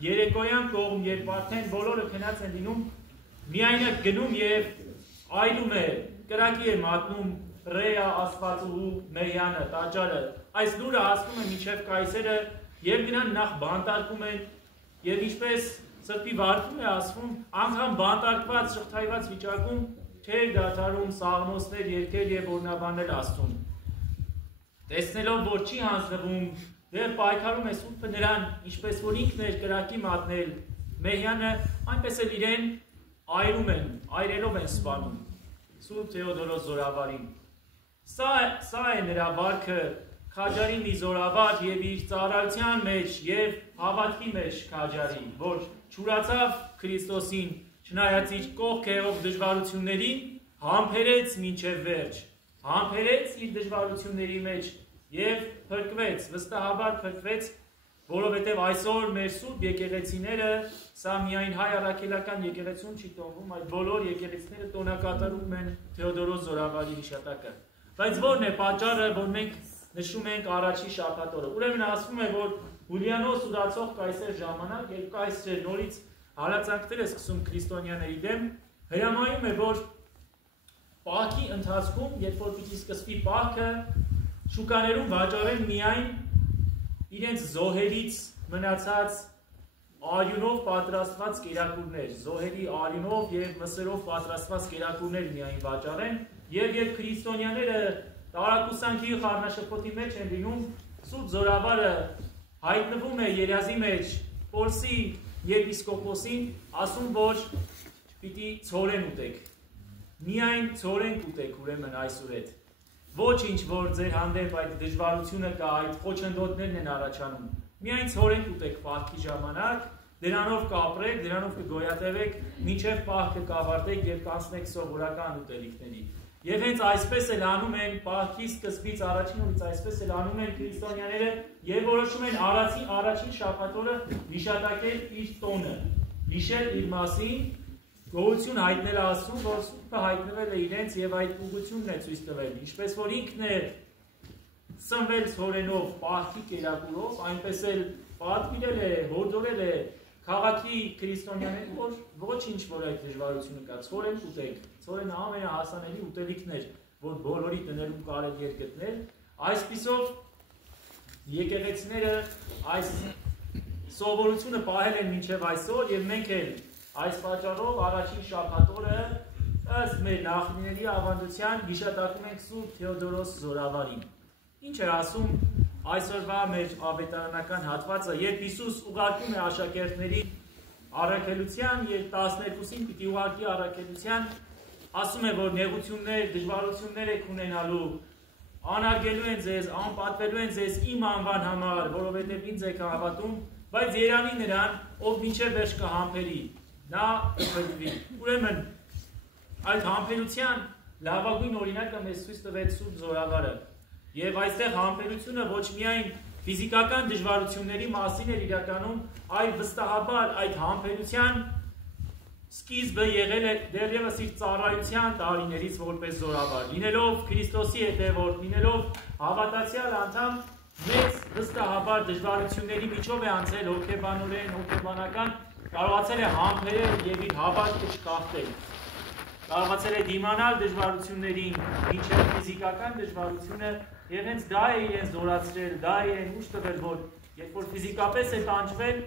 երեկոյան կողմ, երբ արդեն բոլորը քնած են լինում, միայնակ գնում եւ այլում է, կրակի է մատնում Ռեա աստվածուհու մեհյանը, տաճարը։ Այս լուրը հասնում է մինչև կայսերը եւ նրան նախ բանտարկում են եւ ինչպես սրտի վարքում է ասվում, անգամ բանտարկված, շղթայված վիճակում չէր դադարում սաղմոսներ երգել եւ օրնաբանել Աստծուն։ Տեսնելով, որ չի հանձնվում, դեռ պայքարում է Սուրբը նրան, ինչպես որ ինքն էր կրակի մատնել մեհյանը, այնպես էլ իրեն այրելով են սպանում Սուրբ Թեոդորոս Զորավարին։ Սա է նրա վարքը, քաջարի մի զորավար եւ իր ծառայության մեջ եւ հավատքի մեջ քաջարի, որ չուրացավ Քրիստոսին, չնայած իր կողք եղող դժվարություններին, համբերեց մինչև վերջ, համբերեց իր դժվարությունների մեջ եւ փրկվեց, վստահաբար փրկվեց, որովհետեւ այսօր մեր սուրբ եկեղեցիները, սա միայն հայ առաքելական եկեղեցուն չի տոնվում, այլ բոլոր եկեղեցիները տոնակատարում են Թեոդորոս Զորավարի հիշատակը։ Բայց ո՞րն է պատճառը, որ մենք նշում ենք առաջի շաբաթ օրը։ Ուրեմն ասվում է, որ Հուլիանոս ուրացող կայսեր ժամանակ, երբ կայսրը նորից հալածանքներ է սկսում քրիստոնյաների դեմ, հրամայում է, որ պահքի ընթացքում, երբ որ պիտի սկսվի պահքը, շուկաներում վաճառեն միայն իրենց զոհերից մնացած արյունով պատրաստված կերակուրներ, զոհերի արյունով եւ մսերով պատրաստված կերակուրներ միայն վաճառեն, եւ երբ քրիստոնյաները տարակուսանքի խառնաշփոթի մեջ են լինում, Սուրբ Զորավարը հայտնվում է երազի մեջ Պոլսի եպիսկոպոսին, ասում, որ պիտի ցորեն ուտեք, միայն ցորեն կուտեք ուրեմն այսուհետ, ոչինչ, որ ձեր հանդեպ այդ դժվարությունը կա, այդ խոչընդոտներն են առաջանում, միայն ցորեն կուտեք պահքի ժամանակ, դրանով կապրեք, դրանով կգոյատևեք, մինչև պահքը կավարտեք եւ կանցնեք սովորական ուտելիքների։ Եվ հենց այսպես էլ անում են պահքի սկզբից առաջին օրից այսպես էլ անում են քրիստոնյաները եւ որոշում են առաջին շաբաթ օրը հիշատակել իր տոնը, հիշել իր մասին, գոհություն հայտնել Աստծուն, որ Սուրբը հայտնվել է իրենց եւ այդ ուղղությունն է ցույց տվել, ինչպես որ ինքն է սնվել ցորենով, պահքի կերակուրով, այնպես էլ պատվիրել է, հորդորել է քաղաքի քրիստոնյաներին, որ ոչինչ որ այդ դժվարությունը կա, ցորեն ուտեք, ցորենը ամենահասանելի ուտելիքն էր, որ բոլորի տներում կարելի էր գտնել, այսպիսով եկեղեցիները այս սովորությունը պահել են մինչև այսօր եւ մենք էլ այս պատճառով առաջին շաբաթ օրը ըստ մեր նախնիների ավանդության հիշատակում ենք Սուրբ Թեոդորոս Զորավարին։ Ինչ է ասում այսօրվա մեր ավետարանական հատվածը, երբ Հիսուս ուղարկում է աշակերտներին առաքելության եւ 12-ին պիտի ուղարկի առաքելության, ասում է, որ նեղություններ, դժվարություններ եք ունենալու, անարգելու են ձեզ, անպատվելու են ձեզ իմ անվան համար, որովհետև ինձ եք հավատում, բայց երանի նրան, ով մինչև վերջ կհամբերի, նա կփրկվի։ Ուրեմն այդ համբերության լավագույն օրինակը մեզ ցույց տվեց Սուրբ Զորավարը։ Եվ այստեղ համբերությունը ոչ միայն ֆիզիկական դժվարությունների մասին էր իրականում, այլ վստահաբար այդ համբերության սկիզբը եղել է դեռևս իր ծառայության տարիներից որպես զորավար, լինելով Քրիստոսի հետևորդ, լինելով հավատացյալ անդամ, մեծ վստահաբար դժվարությունների միջով է անցել հոգեբանորեն, հոգեբանական, կարողացել է համբերել եւ իր հավատքը չկախտել, կարողացել է դիմանալ դժվարություններին, մինչև ֆիզիկական դժվարությունը, եւ հենց դա է իրեն զորացրել, դա է իրեն ուժ տվել, որ երբ որ ֆիզիկապես է տանջվել,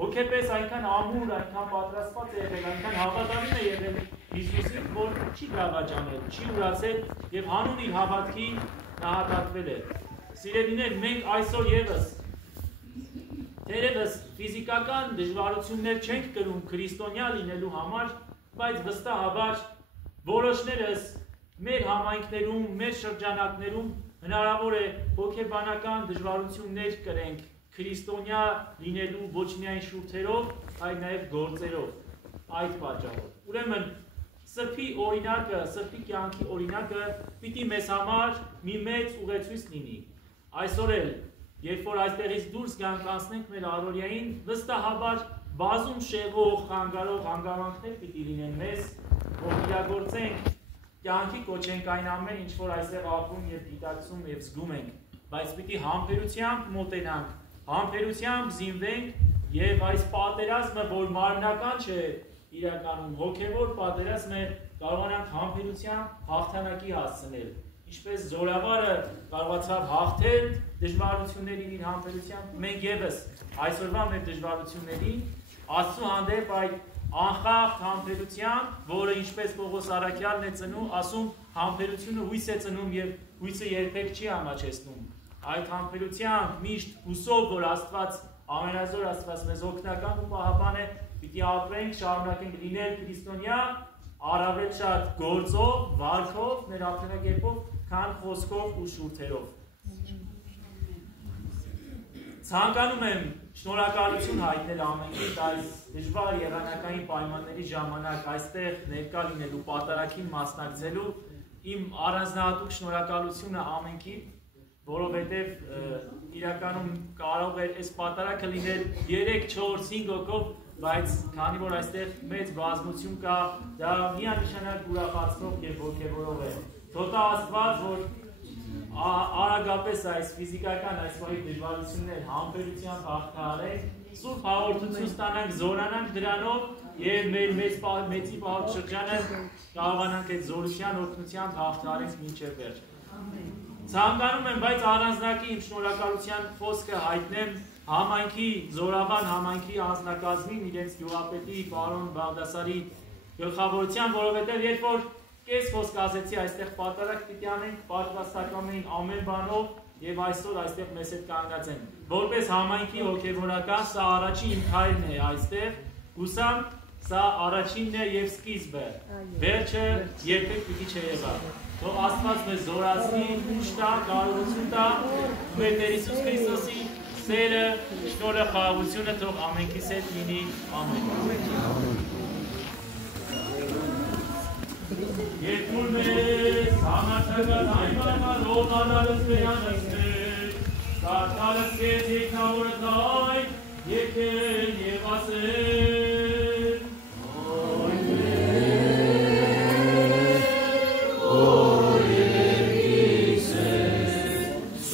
հոգեպես այնքան ամուր, այնքան պատրաստված է եղել, այնքան հավատարիմ է եղել Հիսուսին, որ չի դավաճանել, չի ուրացել եւ հանուն իր հավատքի նահատակվել է։ Սիրելիներ, մենք այսօր եւս թերևս ֆիզիկական դժվարություններ չենք կրում քրիստոնյա լինելու համար, բայց վստահաբար որոշներս մեր համայնքներում, մեր շրջանակներում հնարավոր է հոգեբանական դժվարություններ կրենք քրիստոնյա լինելու ոչ միայն շուրթերով, այլ նաև գործերով այդ պատճառով։ Ուրեմն սրբի օրինակը, սրբի կյանքի օրինակը պիտի մեզ համար մի մեծ ուղեցույց լինի։ Այսօր էլ, երբ որ այստեղից դուրս գանք անցնենք մեր առօրյային, վստահաբար բազում շեղող, խանգարող հանգամանքներ պիտի լինեն մեզ, որ իրագործենք, կյանքի կոչենք այն ամեն ինչ որ այստեղ ապրում եւ դիտակցում եւ զգում ենք, բայց պիտի համբերությամբ մոտենանք, համբերությամբ զինվենք եւ այս պատերազմը, որ մարմնական չէ, իրականում հոգեվոր պատերազմ է, կարողանանք համբերությամբ հաղթանակի հասցնել։ Ինչպես Զորավարը կարողացավ հաղթել դժվարություններին իր համբերությամբ, մենք եւս այսօրվա մեր դժվարություններին Աստծո հանդեպ այդ անխախտ համբերությամբ, որը ինչպես Պողոս Առաքյալն է ծնում, ասում համբերությունը հույս է ծնում եւ հույսը երբեք չի ամաչեցնում։ Այդ համբերությամբ միշտ հուսով, որ Աստված ամենազոր Աստված մեզ օգնական ու պահապան է, պիտի ապրենք, շարունակենք լինել քրիստոնյա, առավել շատ գործով, վարքով, մեր ապրելակերպով, քան խոսքով ու շուրթերով։ Ցանկանում եմ շնորհակալություն հայտնել ամենքին այս դժվար եղանակային պայմանների ժամանակ այստեղ ներկա լինելու, պատարագին մասնակցելու, իմ առանձնահատուկ շնորհակալությունը ամենքին, որովհետև իրականում կարող էր այս պատարագը լինել 3, 4, 5 հոգով, բայց քանի որ այստեղ մեծ բազմություն կա, դա միանշանակ ուրախացնող եւ ոգեվորող է։ Թող Աստված, որ արագապես այս ֆիզիկական այս վայրի դժվարություններ համբերությամբ հաղթահարենք, սուրբ հաղորդություն ստանանք, զորանանք դրանով եւ մեր մեծի պահակ շրջանը կարողանանք այդ զորության օգնությամբ հաղթահարենք մինչեւ վերջ։ Ցանկանում եմ, բայց առանձնակի իմ շնորհակալության խոսքը հայտնեմ համայնքի Զորավան համայնքի անձնակազմին, իրենց գյուղապետի պարոն Բաղդասարի գլխավորության, որովհետեւ երբ որ կես խոսք ասեցի այստեղ պատարագ պիտի անենք, պատրաստական էին ամեն բանով եւ այսօր այստեղ մեզ հետ կանգնած են։ Որպես համայնքի հոգեվորական, սա առաջին իմ քայլն է այստեղ, հուսամ սա առաջինն է եւ սկիզբը։ Վերջը երբեք պիտի չեղա։ Թող Աստված մեզ զորացնի, ուժ տա, կարողություն տա, մեր Տեր Հիսուս Քրիստոսի սերը, շնորհը, խաղաղությունը թող ամենքիս հետ լինի, ամեն։ Երկուր մեզ համարցակած այն բարմարով անալս վերանսներ, կարդալս կեզ եկնավորըտ այն, եկել և ասել, Օր երկիս ես,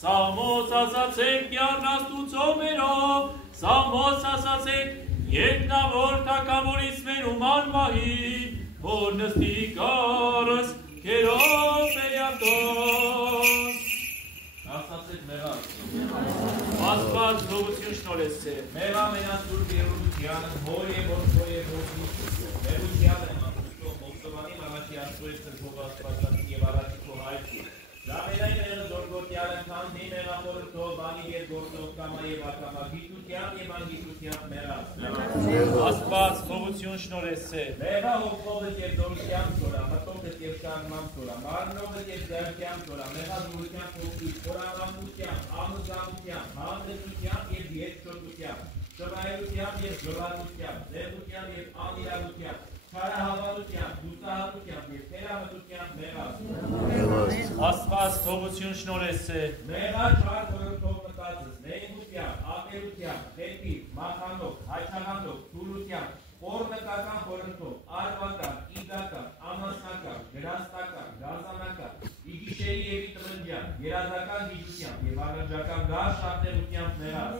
Սամոս ասացեք յառնաստուծո մերով, Սամոս ասացեք երկնավոր թագավորից մեր ուման մահի, որ նստի կարս կերով բերյատոս։ Ասացեք մեղա։ Աստված լովություն շնորհես է։ Մեղա մենասուրբ երողությանը, հոր և որդո և որդի, մեղությանը ամուսնո Մովսովանի մաղաչի աստուեց ծրկով աստվածատին և առաջի քո հայցի։ Ժամենայն մեղը զորգոտյալ ընքան դի մեղավորըթով, բանի և գործով կամա և ակամա, գիտության և անգիտության մեղաց։ Աստված լովություն շնորհես է։ Մեղա հոգովըտ և զորության ծորա, մտովըտ և շարման ծորա, մարնովըտ և ձերքյան ծորա, մեղա զորության փոխույց, խորավանդության, ամուսանության, հանդեցության և երկշոտության, շվայրության և ժողատության, ձեղության և անիրավության, չարահավանության, դուսահատության և թերամտության մեղաց։ Աստված լովություն շնորհես է։ Մեղա չար խորհրդով մտածս, նեգության, ատելության, խելքի, մախանով, հայչաղանով, թուլության, խորմեկական խորհրդով, արվական, իգական, անասնական, գրանստական, գազանական, իգիշերի և իտրնջյան, երազական գիջությամբ և առնջական գար շապտերությամբ մեղաց։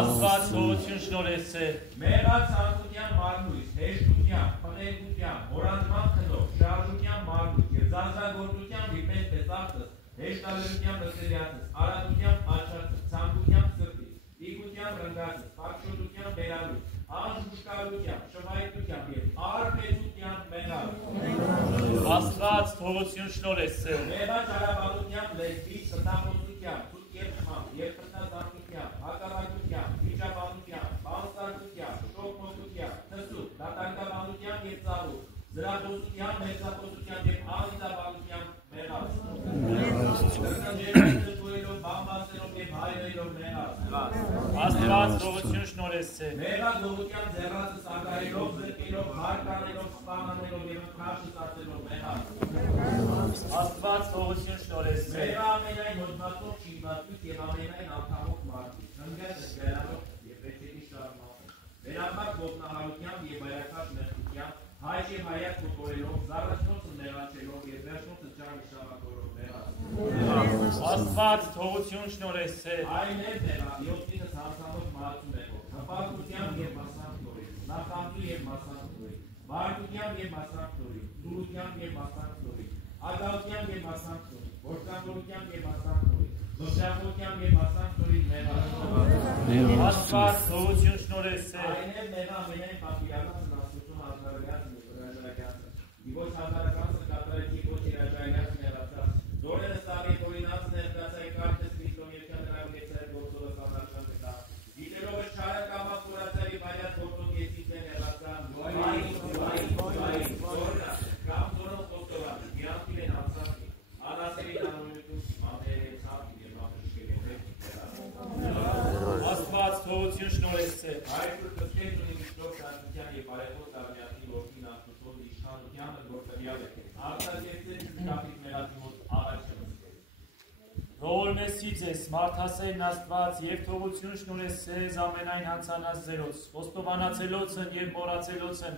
Աստված լովություն շնորհես է։ Մեղա ցանկության մարմնույթ, հեշտության, փնեղության, հորանման խնով, շարժության մարմնույթ և զանզագործության վիպես տեսախտս, հեշտալերության լսելիացս, արատության աչացս, ցանկության սրտից, իգության ռնգացս, պակշոտության բերալույթ, անժուշկալության, շվայտության և արպեցության մեղաց։ Աստված լովություն շնորհես է։ Մեղա ճարաբանության լեզվի, ստախոսության, ցույց և խմամբ, և տնտազանության, հակառակության, վիճաբանության, բանստարկության, շոկմոկության, թսուկ, դատարկաբանության և ծավուկ, զրախոսության, մեծախոսության և անիծաբանության մեղաց։ Կրկնջերով, բամբասերով և հայրերով մեղաց։ Աստված լովություն շնորհես է։ Մեղա գողության ձեռացը սակայելով, զրկելով, հարկանելով, սպանանելով և ընկաշը սացելով մեղաց։ Աստված լովություն շնորհես է։ Մեղա ամենայն հոդվածով շիվվածույց և ամենայն անդամով մարդուց, հնգյակը գրանով և վեճերի շարմամբ, վերամբակ ոտնահարությամբ և բայակաշ մեղքությամբ, հայջ և հայակ կոտորելով, զառաջնոցը մեղաչելով և վերջնոցը ճար իշավակորով մեղաց։ Աստված լովություն շնորհես է։ Այն էր մեղա, յոթինս հանցանով մահացում եղով, հպարտությամբ և մասանքնորի, նախանձու և մասանքնորի, բարկությամբ և մասանքնորի, դուրությամբ և մասանքնորի, ագալությամբ և մասանքնորի, որքանորությամբ և մասանքնորի, բշախությամբ և մասանքնորի մեղաց։ Աստված լովություն շնորհես է։ Այն էր մեղա ամենայն պատվիրանացն աստուծո հազարագացն և հրաժարագացն, ոչ հազարագացը կատարեցի ոչ հրաժարագացն մեղացած, դորենը սաղի խորինացն ներկացայի կարտես Քրիստոն երկյան հրավգեցայի գործովը սանարշան կտա, գիտելով է չարը կամակ կորացավի բայած գործով եսից են հեղացան, վային, զորնա, կամ զորով խոստովան, միանքիվ են անցանքի, անասերին անունություն, մամերել են ցանքիվ և մամրշկել են Աստված լովություն շնորհես է։ Հայրը կստեց ունի միշտով շարժության և բարեխոս արմյակի որդին աստուծով իշխանությանը գործավյալ է, արտակեցեց կապից մեղացի մոտ առաջ չմստեց։ Ողորմեսի ձեզ, մարդասերն Աստված, և թողություն շնորհես ձեզ ամենայն հանցանած ձերոց, ոստովանացելոցն և մոռացելոցն,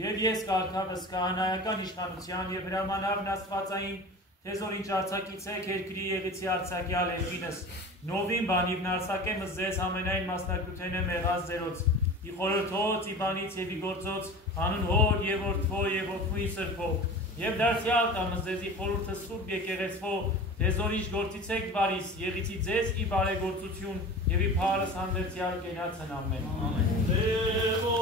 և ես կարգավս կահանայական իշխանության և հրամանավն Աստվածային, թեզոր ինչ արձակից եք երկրի եղիցի արձակյալ երկինս, նովին բանիվն արձակեմս ձեզ ամենայն մասնակրութեն է մեղած ձերոց, ի խորհրդոց, ի բանից և ի գործոց, հանուն հոր և որդվո և որդմուի սրբո, և դարձյալ տամս ձեզ ի խորհուրդը սուրբ եկեղեցվո, թեզոր ինչ գործից եք բարիս, եղիցի ձեզ ի բարեգործություն և ի փարս հանդերձյալ կենացն ամեն։ Amen.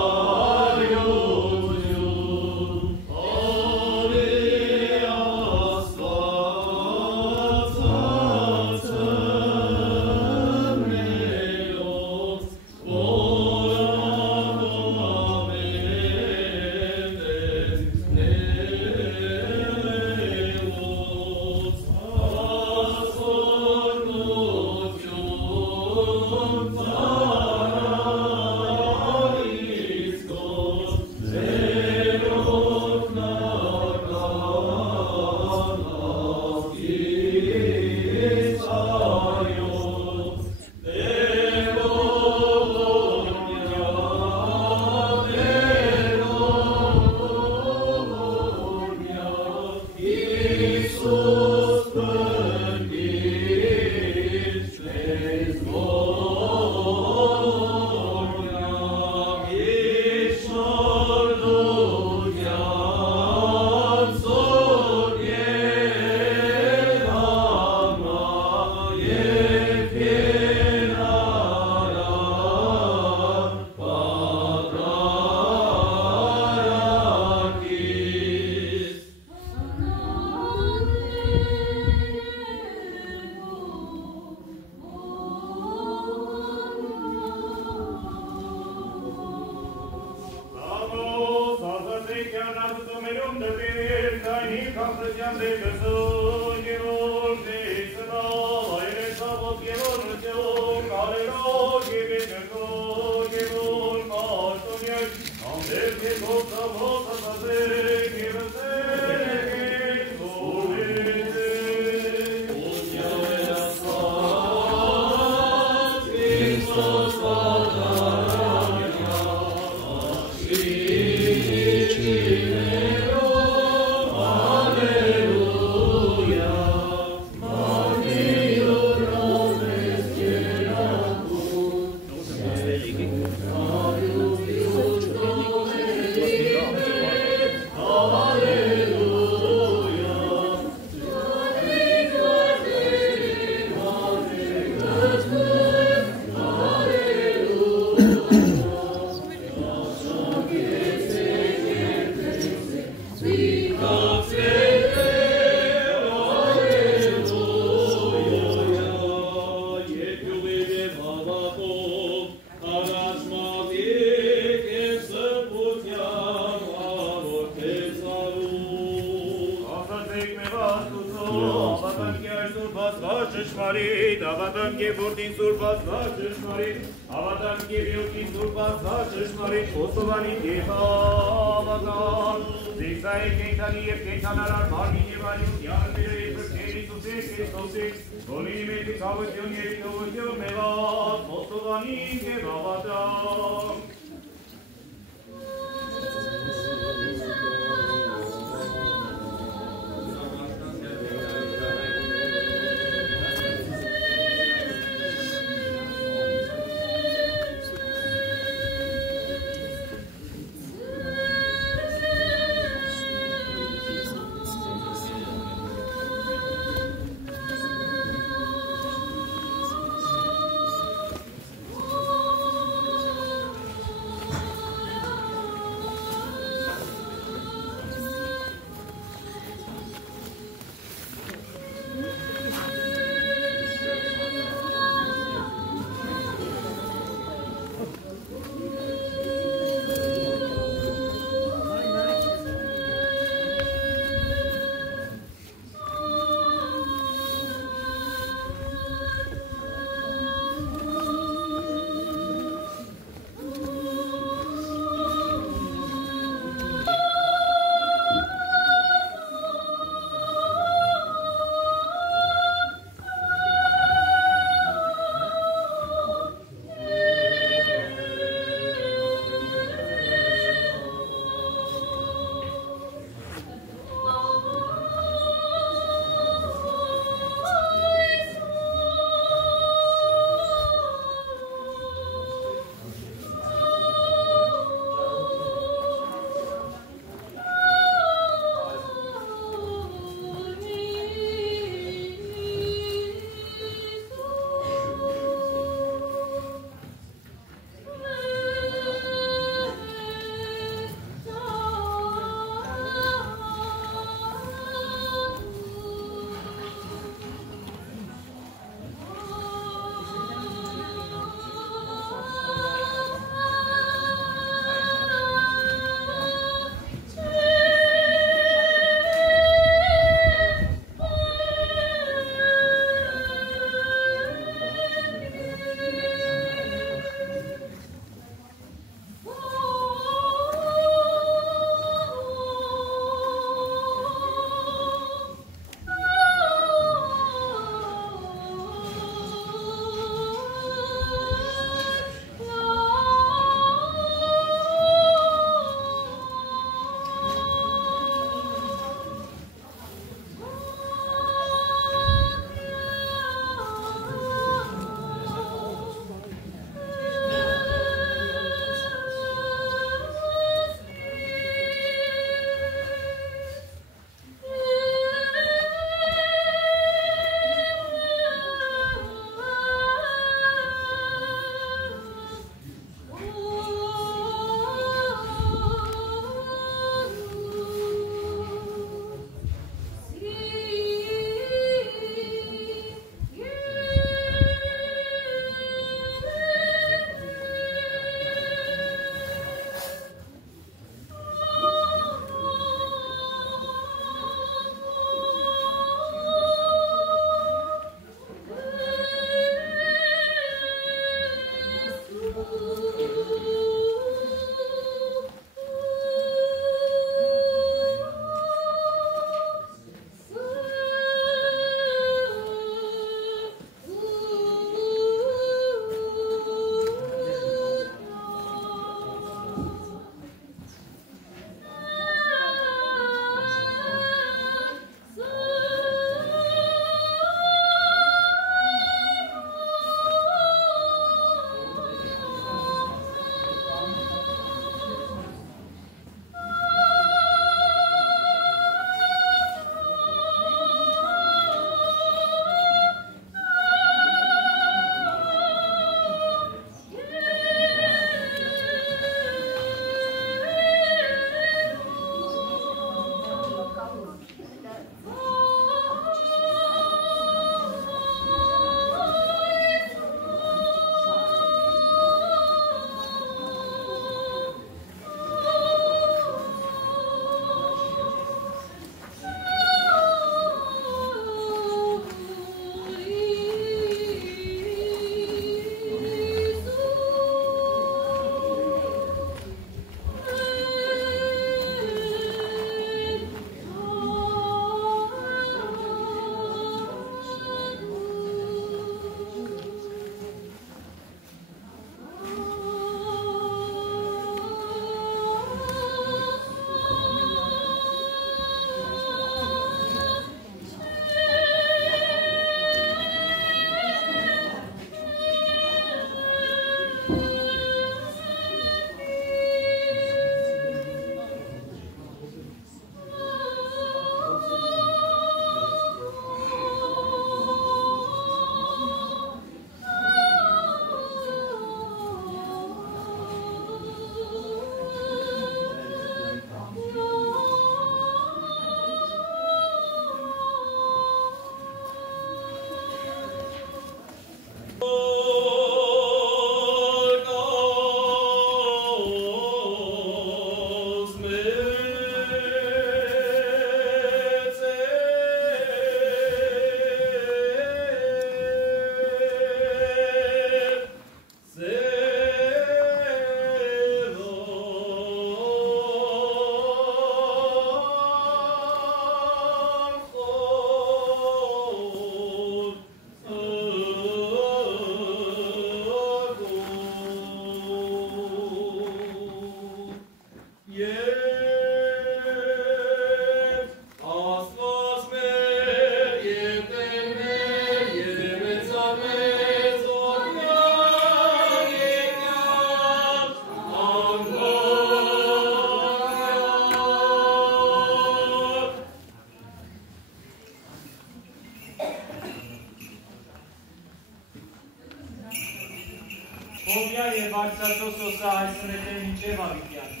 Հովյա և արձածո սոսա այսնետեր մինչև ավիկյան։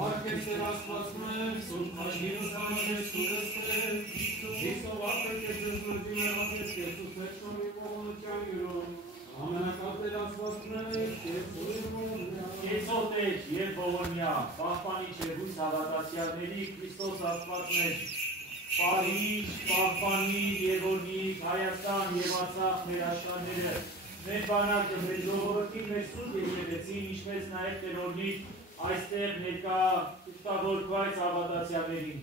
Հարկեսեր ասպասմեր, սուտ Կեցոտեր և բովոնյա, պահպանիչ և հույս հավատացյալների Քրիստոս Աստվածներ, պահիչ, պահպանիչ և օրհնիչ Հայաստան և Արցախ մեր աշխարհները, մեր բանակը, մեր ժողովրդին, մեր սուրբ եկեղեցին, ինչպես նաև տրորնիչ այստեղ ներկա ուխտավորված հավատացյալներին։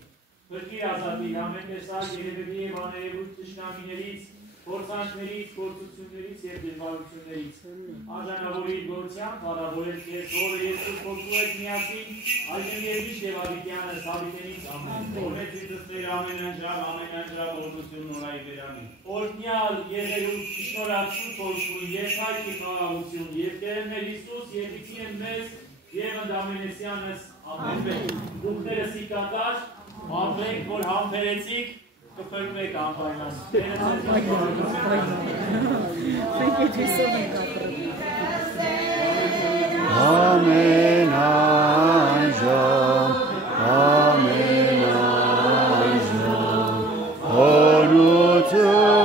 Փրկիր ազատիր ամեն տեսակ երևելի և աներևույթ թշնամիներից, փորձանքներից, գործություններից և դժվարություններից։ Արժանավորիր գորությամբ հարավորել քեզ Հորը Եսուս Քրիստոսի հետ միասին, այժմ և միշտ և հավիտյանս հավիտենից ամեն։ Օրհնեց Քրիստոսներ ամեն անջրապ օրհնություն նորայի վերանի։ Օրհնյալ եղերուց շնորհացու փոխություն, երկայքի խաղաղություն, և Տերն է Հիսուս եկիցի են մեզ և ընդամենեսյանս ամեն։ Դուքներս իկատար, ամենք, որ համբերեցիք, կփրկվեք անպայման։ Ամեն անժամ, ամեն անժամ, օրհնություն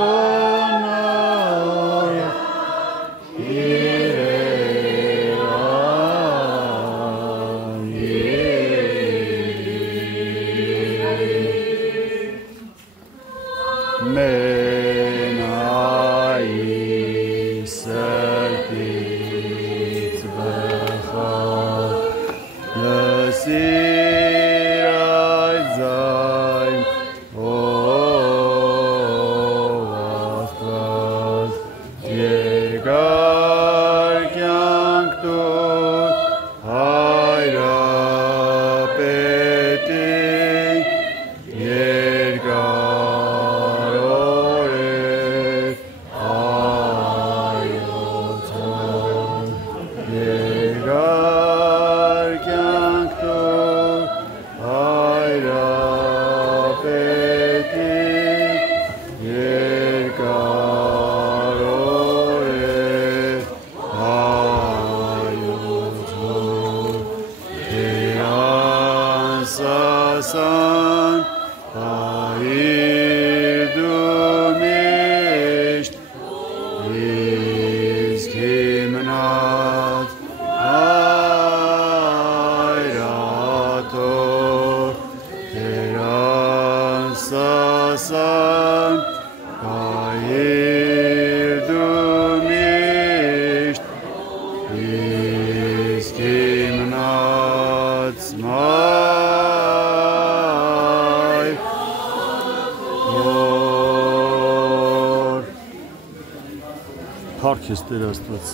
Փառք ես Տեր Աստված,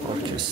փառք ես։